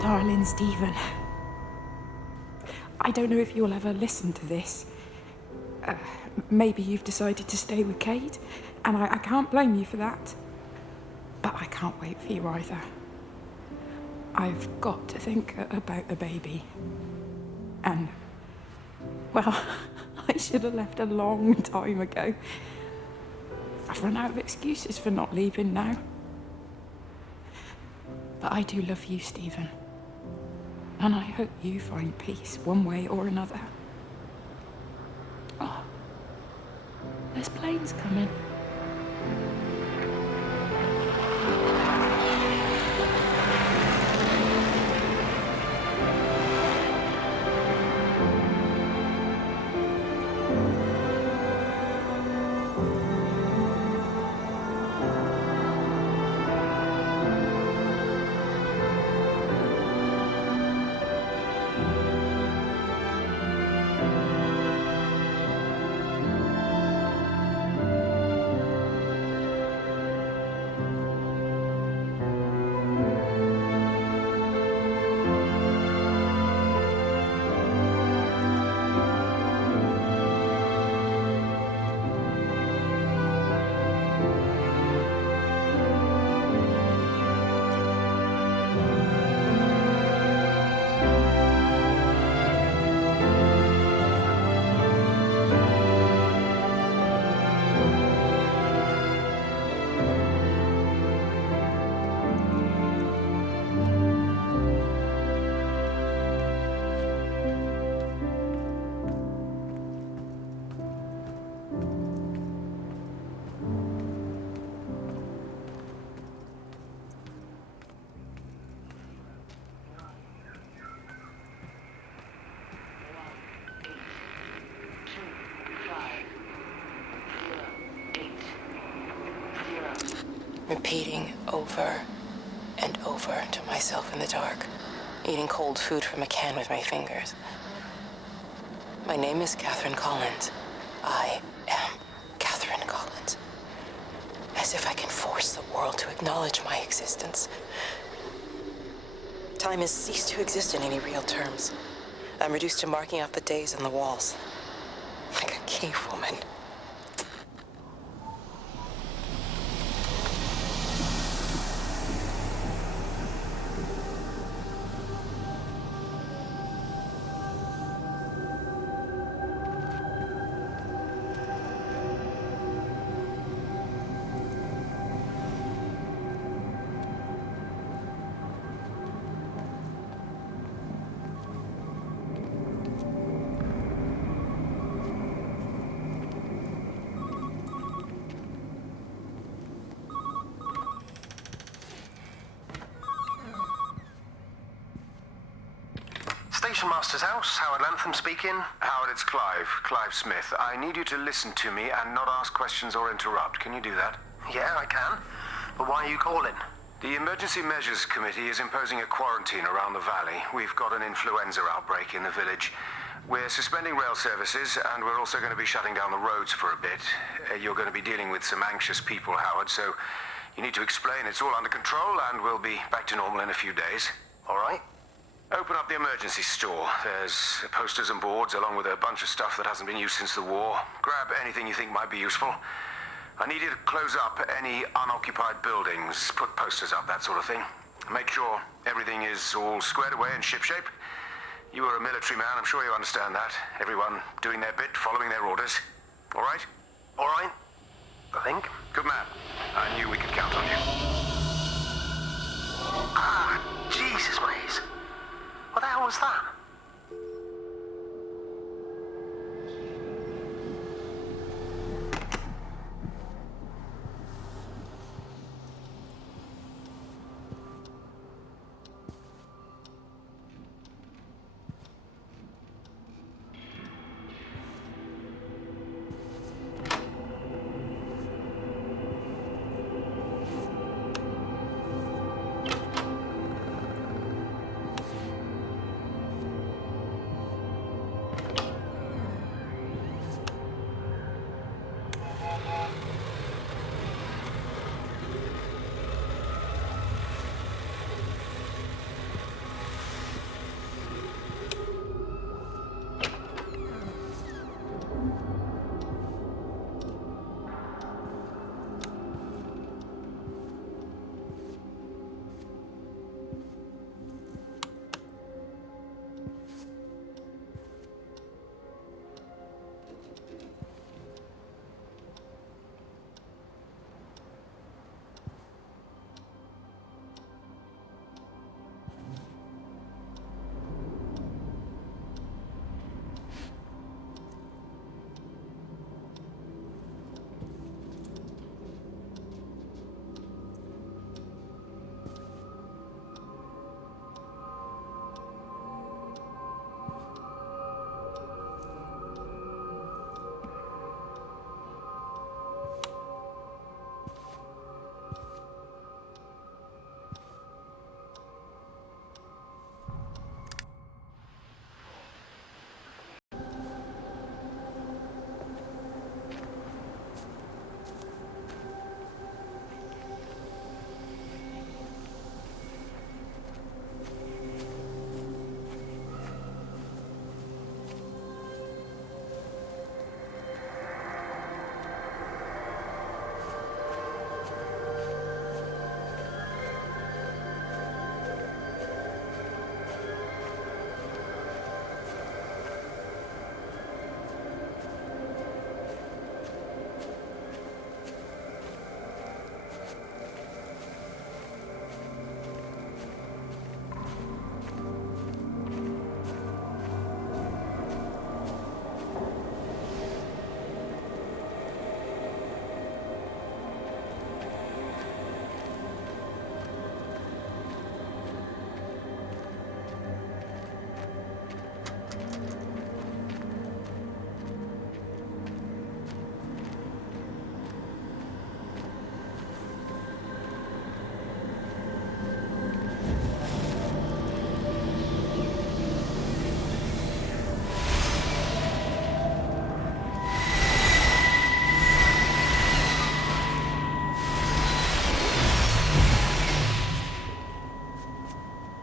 Darling Stephen, I don't know if you'll ever listen to this. Maybe you've decided to stay with Kate, and I can't blame you for that. But I can't wait for you either. I've got to think about the baby. And, well, I should have left a long time ago. I've run out of excuses for not leaving now. But I do love you, Stephen. And I hope you find peace one way or another. Oh, there's planes coming. Repeating over and over to myself in the dark, eating cold food from a can with my fingers. My name is Catherine Collins. I am Catherine Collins. As if I can force the world to acknowledge my existence. Time has ceased to exist in any real terms. I'm reduced to marking off the days on the walls. Like a cave woman. Station Master's house. Howard Lantham speaking. Howard, it's Clive. Clive Smith. I need you to listen to me and not ask questions or interrupt. Can you do that? Yeah, I can. But why are you calling? The Emergency Measures Committee is imposing a quarantine around the valley. We've got an influenza outbreak in the village. We're suspending rail services, and we're also going to be shutting down the roads for a bit. You're going to be dealing with some anxious people, Howard, so you need to explain it's all under control, and we'll be back to normal in a few days. All right. Open up the emergency store. There's posters and boards, along with a bunch of stuff that hasn't been used since the war. Grab anything you think might be useful. I need you to close up any unoccupied buildings, put posters up, that sort of thing. Make sure everything is all squared away and shipshape. You are a military man, I'm sure you understand that. Everyone doing their bit, following their orders. All right? All right. I think. Good man. I knew we could count on you. Ah, Jesus, mate. What the hell was that?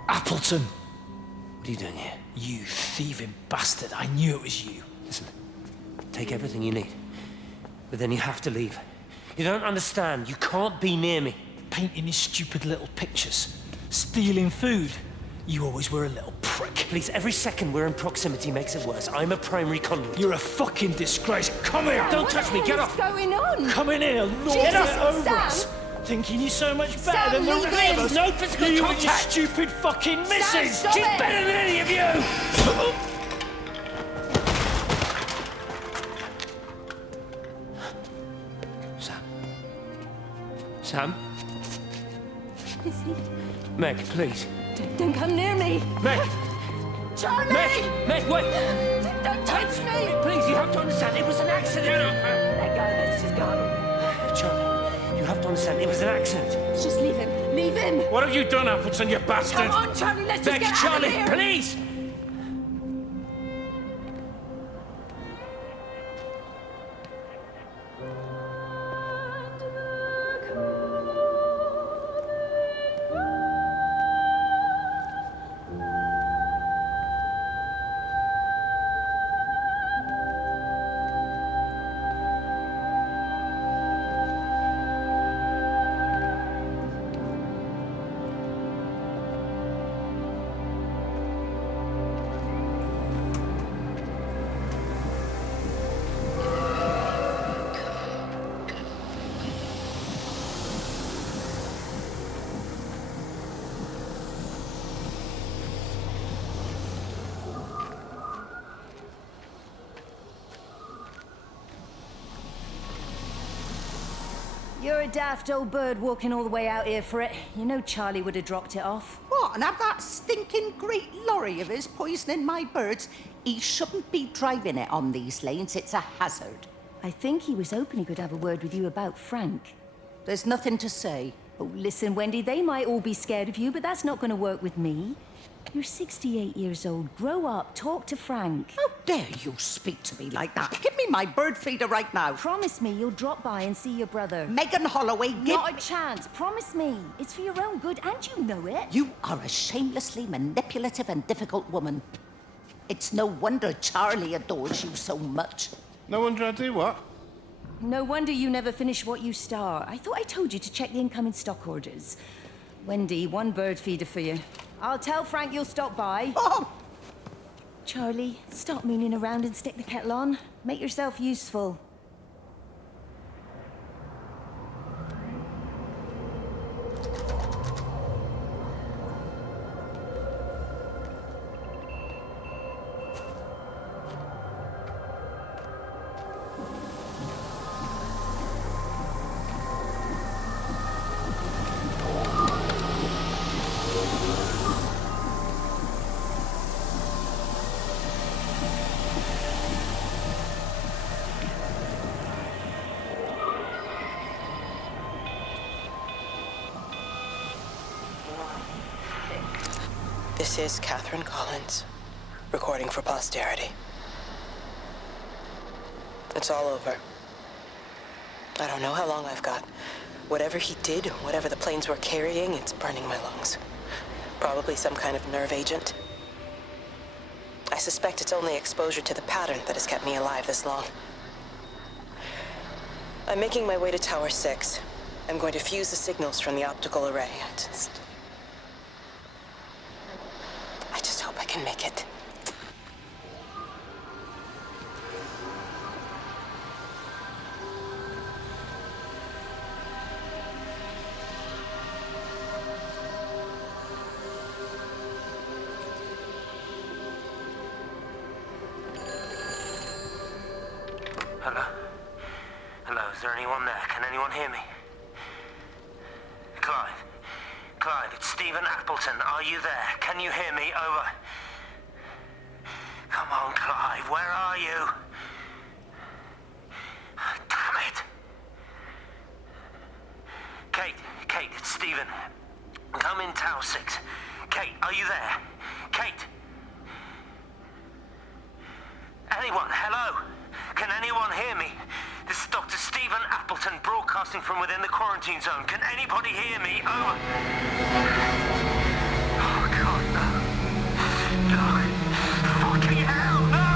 Appleton! What are you doing here? You thieving bastard. I knew it was you. Listen, take everything you need. But then you have to leave. You don't understand. You can't be near me. Painting his stupid little pictures. Stealing food. You always were a little prick. Please, every second we're in proximity makes it worse. I'm a primary conduit. You're a fucking disgrace. Come here! Don't touch me, get off! What's going on? Come in here, lord Jesus, it over Sam. us. Thinking you're so much better Sam, than the leave rest him. of us. No physical you contact. and your stupid fucking missus. stop She's it. better than any of you. Sam? Is he? Meg, please. Don't come near me. Meg! Charlie! Meg, wait! Don't touch me! Please, you have to understand, it was an accident. Let go, let's just go. Charlie, you have to understand, it was an accident. Just leave him. Leave him! What have you done, Appleton, you bastard? Come on, Charlie, let's just Meg, get Charlie, out of here! please! You're a daft old bird walking all the way out here for it. You know Charlie would have dropped it off. What, and have that stinking great lorry of his poisoning my birds? He shouldn't be driving it on these lanes. It's a hazard. I think he was hoping he could have a word with you about Frank. There's nothing to say. Oh, listen, Wendy, they might all be scared of you, but that's not going to work with me. You're 68 years old. Grow up. Talk to Frank. How dare you speak to me like that? Give me my bird feeder right now. Promise me you'll drop by and see your brother. Megan Holloway, give Not a chance. Promise me. It's for your own good, and you know it. You are a shamelessly manipulative and difficult woman. It's no wonder Charlie adores you so much. No wonder I do what? No wonder you never finish what you start. I thought I told you to check the incoming stock orders. Wendy, one bird feeder for you. I'll tell Frank you'll stop by. Oh! Charlie, stop mooning around and stick the kettle on. Make yourself useful. This is Catherine Collins, recording for posterity. It's all over. I don't know how long I've got. Whatever he did, whatever the planes were carrying, it's burning my lungs. Probably some kind of nerve agent. I suspect it's only exposure to the pattern that has kept me alive this long. I'm making my way to Tower 6. I'm going to fuse the signals from the optical array. I just hope I can make it. Hello? Hello, is there anyone there? Can anyone hear me? Clive? Clive, it's Stephen Appleton. Are you there? Can you hear me? Over. Come on, Clive, where are you? Damn it! Kate, it's Stephen. Come in Tower 6. Kate, are you there? Kate? Anyone? Hello? Can anyone hear me? This is Dr. Stephen Appleton broadcasting from within the quarantine zone. Can anybody hear me? Over. Oh, God, no. No. Fucking hell, no!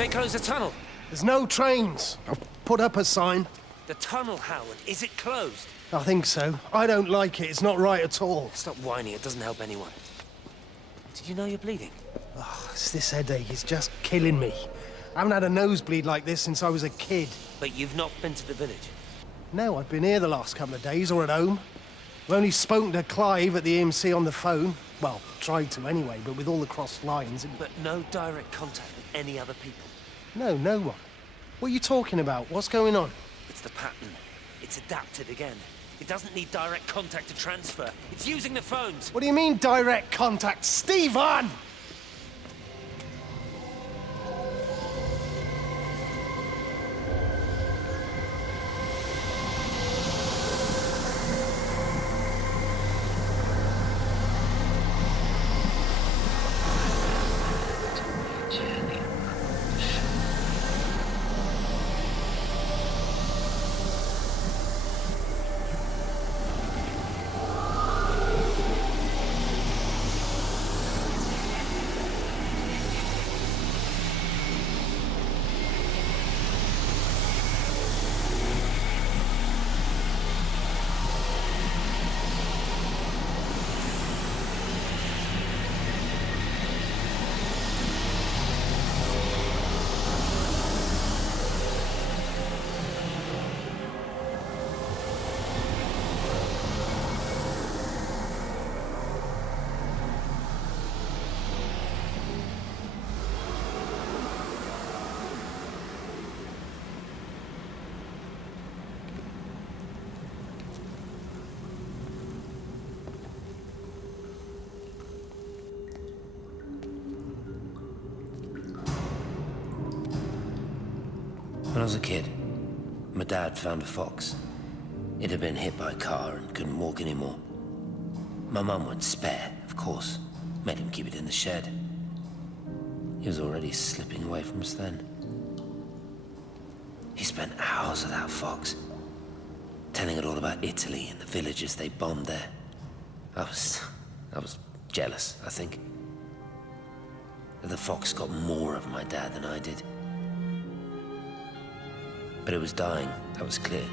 they closed the tunnel? There's no trains. I've put up a sign. The tunnel, Howard, is it closed? I think so. I don't like it. It's not right at all. Stop whining, it doesn't help anyone. Did you know you're bleeding? Oh, it's this headache. It's just killing me. I haven't had a nosebleed like this since I was a kid. But you've not been to the village? No, I've been here the last couple of days, or at home. I've only spoken to Clive at the EMC on the phone. Well, tried to anyway, but with all the crossed lines... But no direct contact with any other people? No, no one. What are you talking about? What's going on? It's the pattern. It's adapted again. It doesn't need direct contact to transfer. It's using the phones. What do you mean, direct contact? Stephen! When I was a kid, my dad found a fox. It had been hit by a car and couldn't walk anymore. My mum went spare, of course. Made him keep it in the shed. He was already slipping away from us then. He spent hours with that fox, telling it all about Italy and the villages they bombed there. I was jealous, I think. The fox got more of my dad than I did. But it was dying, that was clear.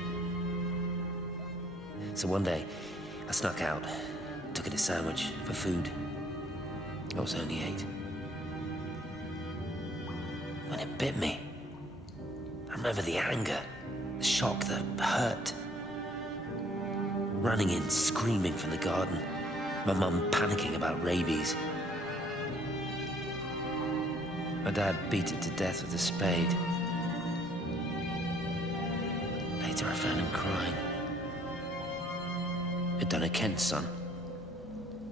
So one day, I snuck out, took it a sandwich for food. I was only 8. When it bit me, I remember the anger, the shock, the hurt. Running in, screaming from the garden. My mum panicking about rabies. My dad beat it to death with a spade. Later I found him crying. Had done it, Ken's son.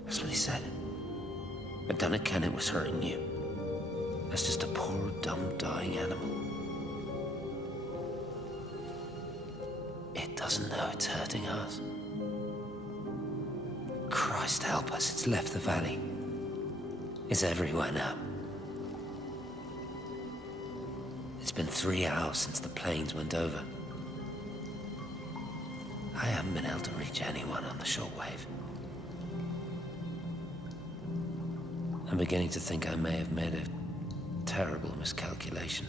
That's what he said. Had done it, Ken, it was hurting you. That's just a poor, dumb, dying animal. It doesn't know it's hurting us. Christ help us, it's left the valley. It's everywhere now. It's been 3 hours since the planes went over. I haven't been able to reach anyone on the shortwave. I'm beginning to think I may have made a terrible miscalculation.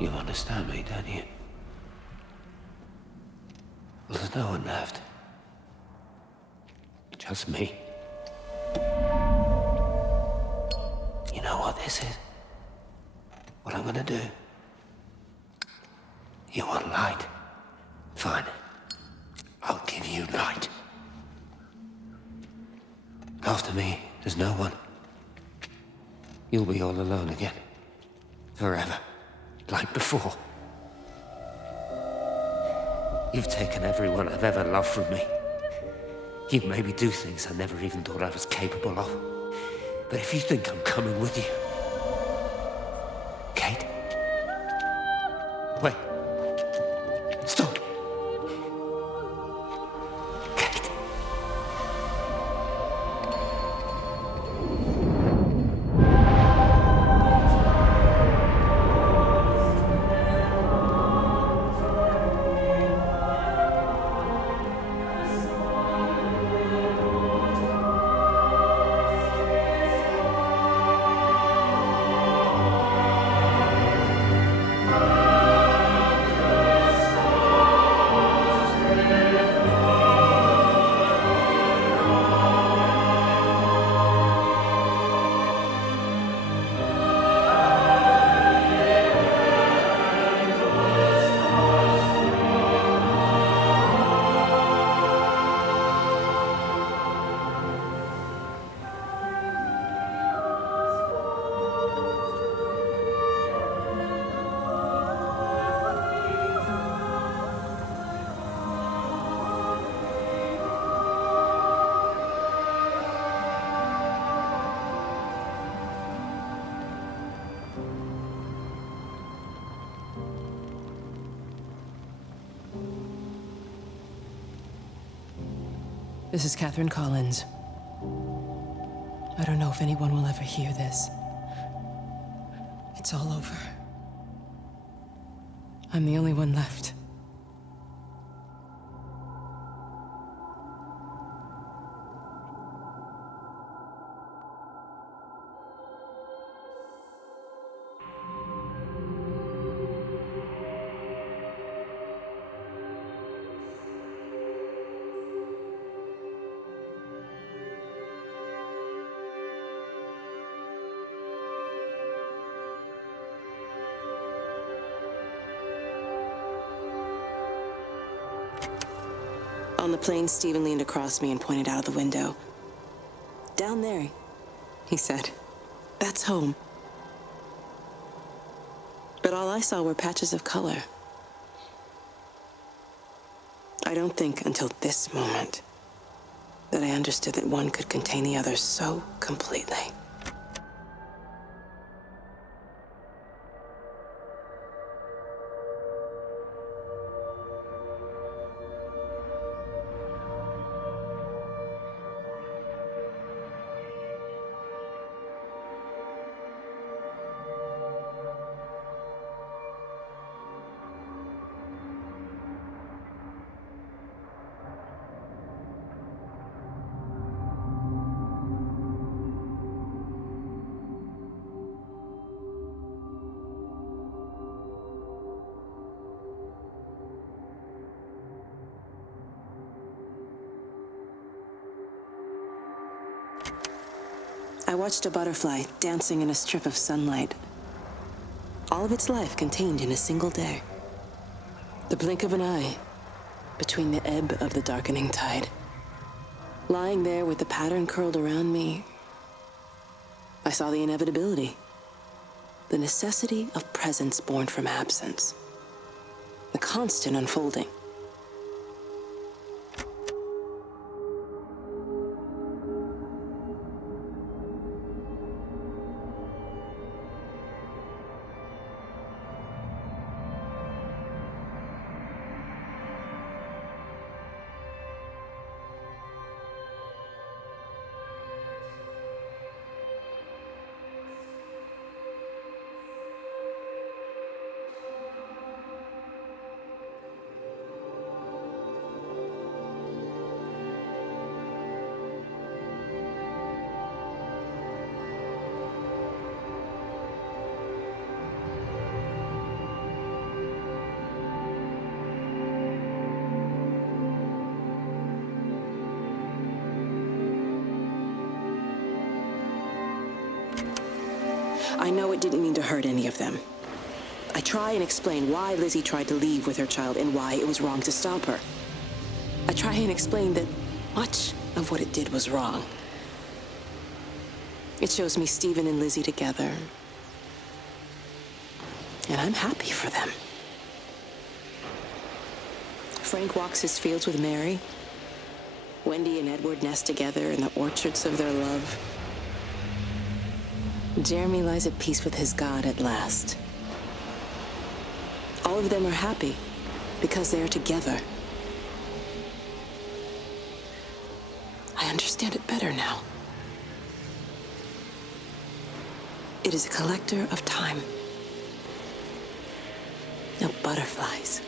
You understand me, don't you? Well, there's no one left. Just me. You know what this is? What I'm gonna do? You want light? Fine. I'll give you light. After me, there's no one. You'll be all alone again. Forever. Like before. You've taken everyone I've ever loved from me. You've made me do things I never even thought I was capable of. But if you think I'm coming with you... Kate? Wait. Stop. Kate. This is Catherine Collins. I don't know if anyone will ever hear this. It's all over. I'm the only one left. On the plane, Stephen leaned across me and pointed out of the window. "Down there," he said. "That's home." But all I saw were patches of color. I don't think until this moment that I understood that one could contain the other so completely. I watched a butterfly dancing in a strip of sunlight. All of its life contained in a single day. The blink of an eye between the ebb of the darkening tide. Lying there with the pattern curled around me, I saw the inevitability, the necessity of presence born from absence, the constant unfolding. I know it didn't mean to hurt any of them. I try and explain why Lizzie tried to leave with her child and why it was wrong to stop her. I try and explain that much of what it did was wrong. It shows me Stephen and Lizzie together. And I'm happy for them. Frank walks his fields with Mary. Wendy and Edward nest together in the orchards of their love. Jeremy lies at peace with his God at last. All of them are happy because they are together. I understand it better now. It is a collector of time, of butterflies.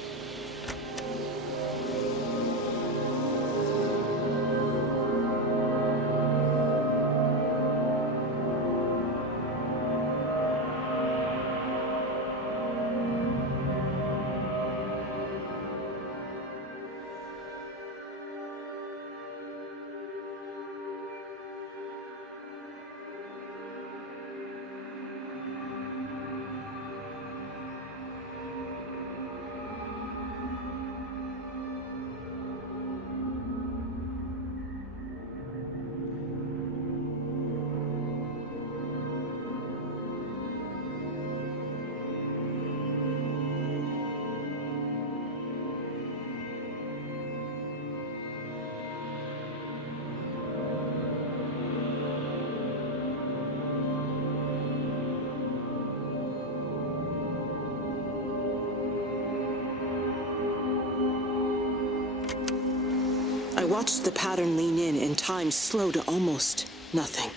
I watched the pattern lean in and time slow to almost nothing.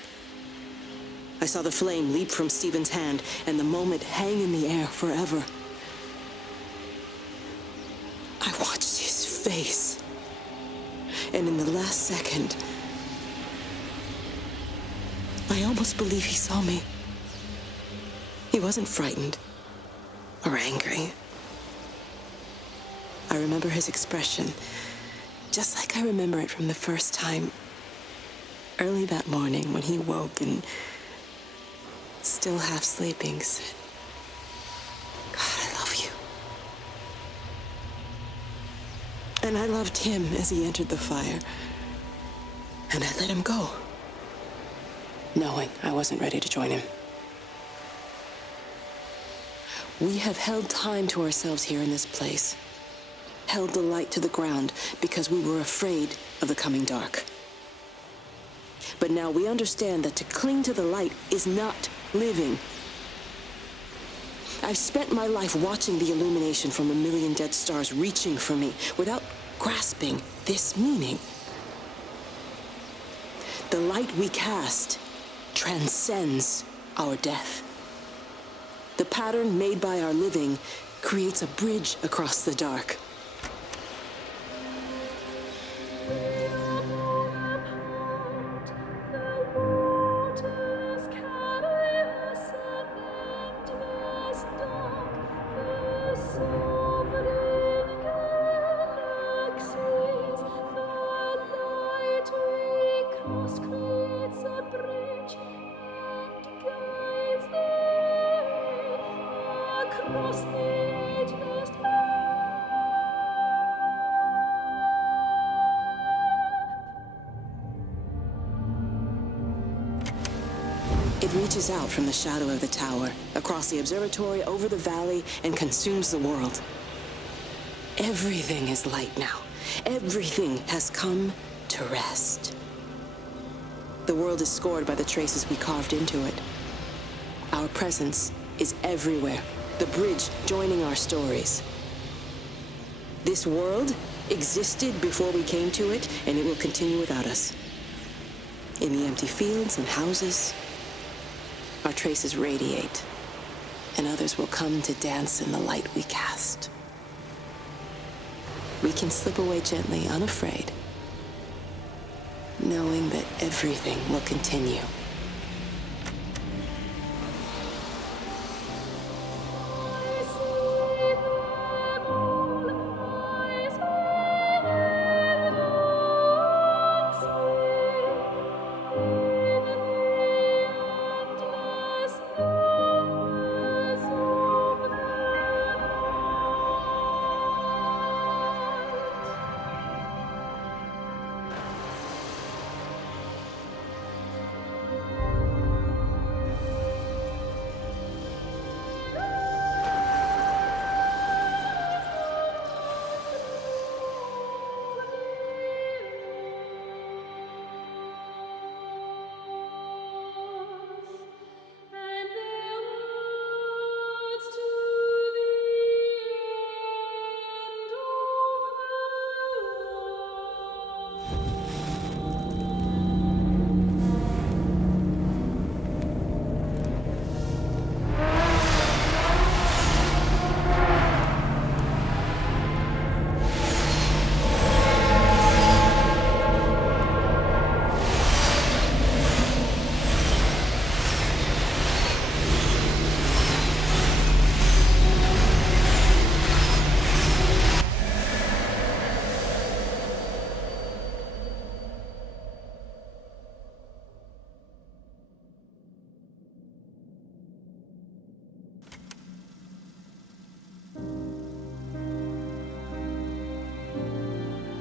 I saw the flame leap from Stephen's hand and the moment hang in the air forever. I watched his face, and in the last second, I almost believe he saw me. He wasn't frightened or angry. I remember his expression, just like I remember it from the first time, early that morning when he woke and, still half sleeping, said, "God, I love you." And I loved him as he entered the fire, and I let him go, knowing I wasn't ready to join him. We have held time to ourselves here in this place, held the light to the ground because we were afraid of the coming dark. But now we understand that to cling to the light is not living. I've spent my life watching the illumination from a million dead stars reaching for me without grasping this meaning. The light we cast transcends our death. The pattern made by our living creates a bridge across the dark. It reaches out from the shadow of the tower, across the observatory, over the valley, and consumes the world. Everything is light now. Everything has come to rest. The world is scored by the traces we carved into it. Our presence is everywhere, the bridge joining our stories. This world existed before we came to it, and it will continue without us. In the empty fields and houses, our traces radiate, and others will come to dance in the light we cast. We can slip away gently, unafraid, knowing that everything will continue.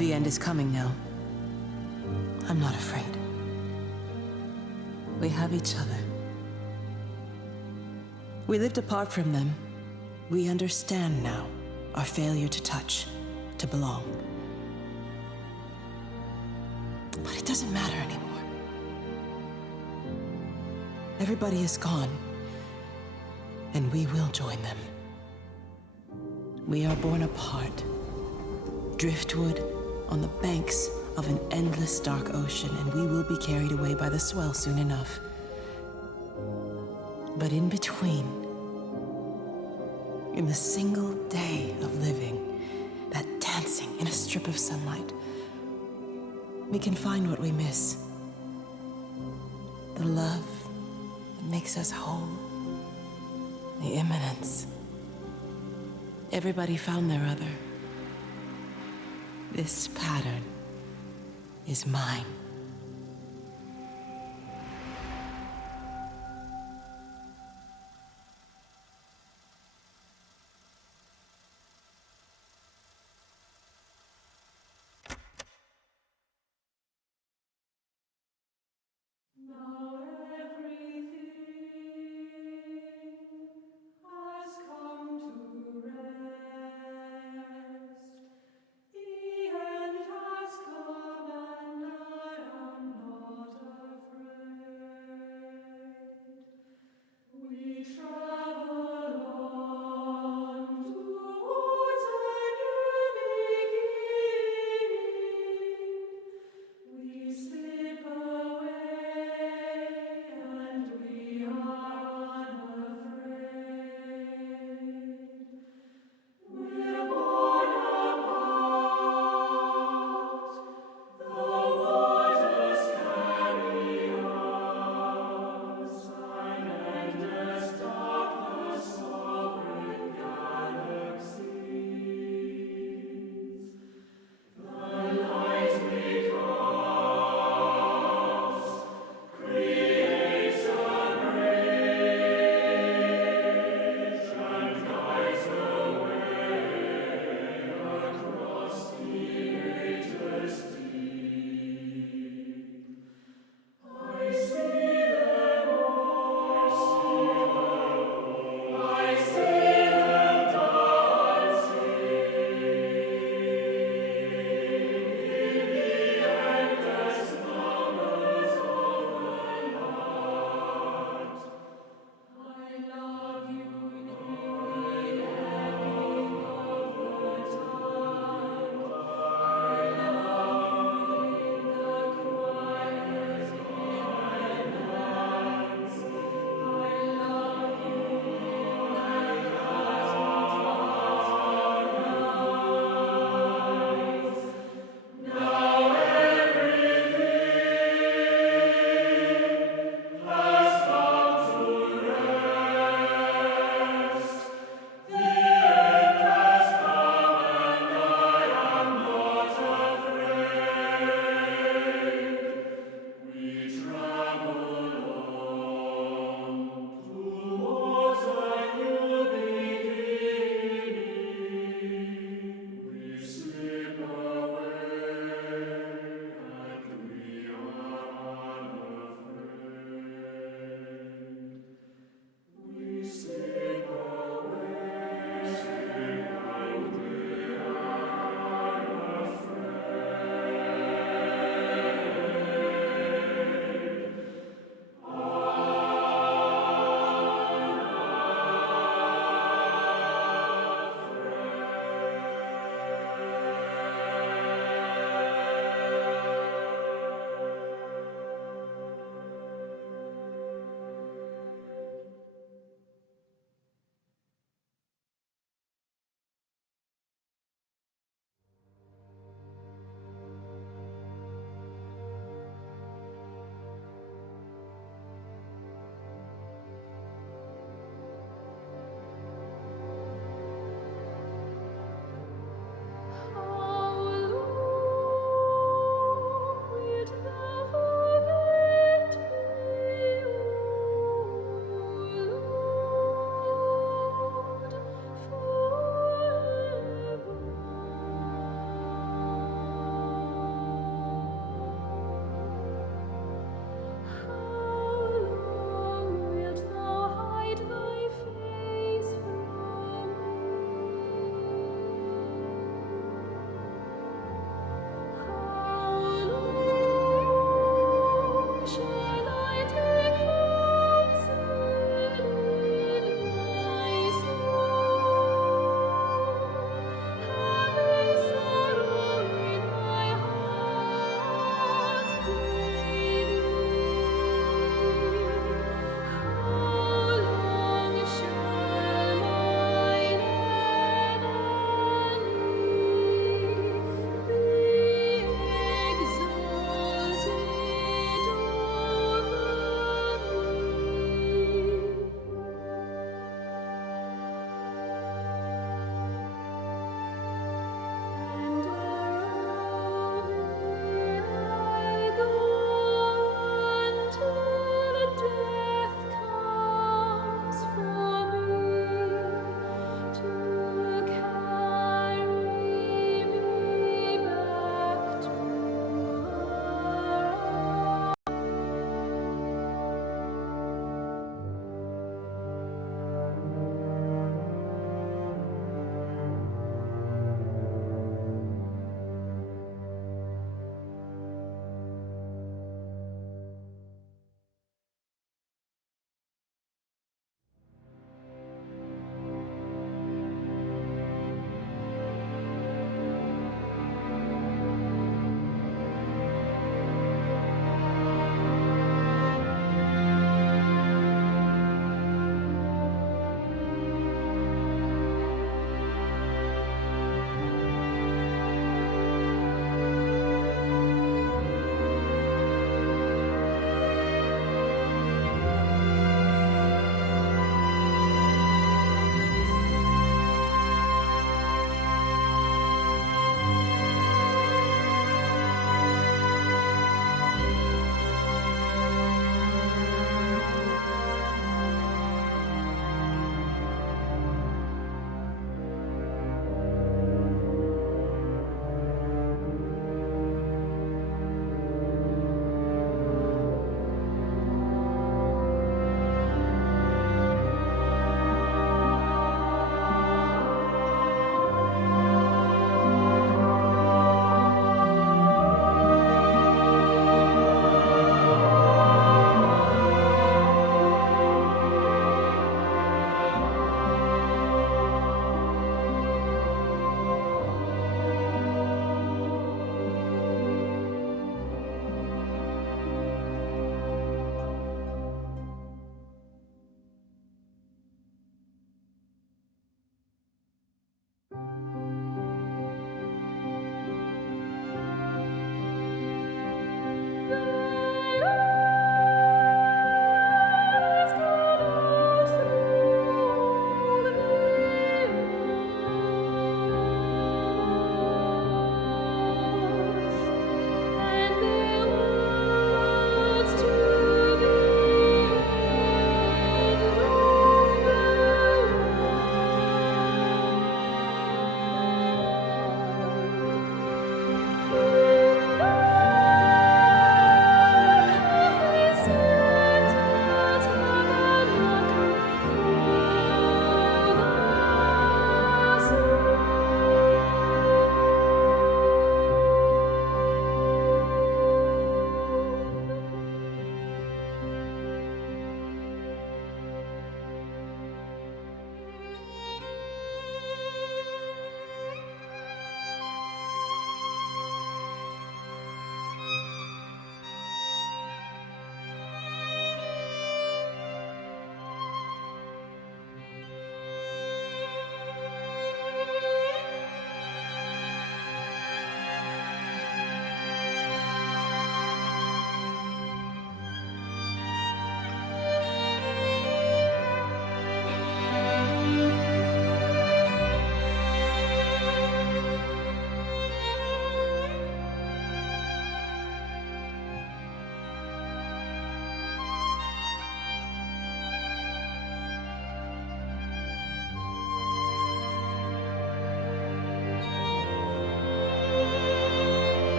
The end is coming now. I'm not afraid. We have each other. We lived apart from them. We understand now our failure to touch, to belong. But it doesn't matter anymore. Everybody is gone, and we will join them. We are born apart, driftwood on the banks of an endless dark ocean, and we will be carried away by the swell soon enough. But in between, in the single day of living, that dancing in a strip of sunlight, we can find what we miss. The love that makes us whole. The imminence. Everybody found their other. This pattern is mine.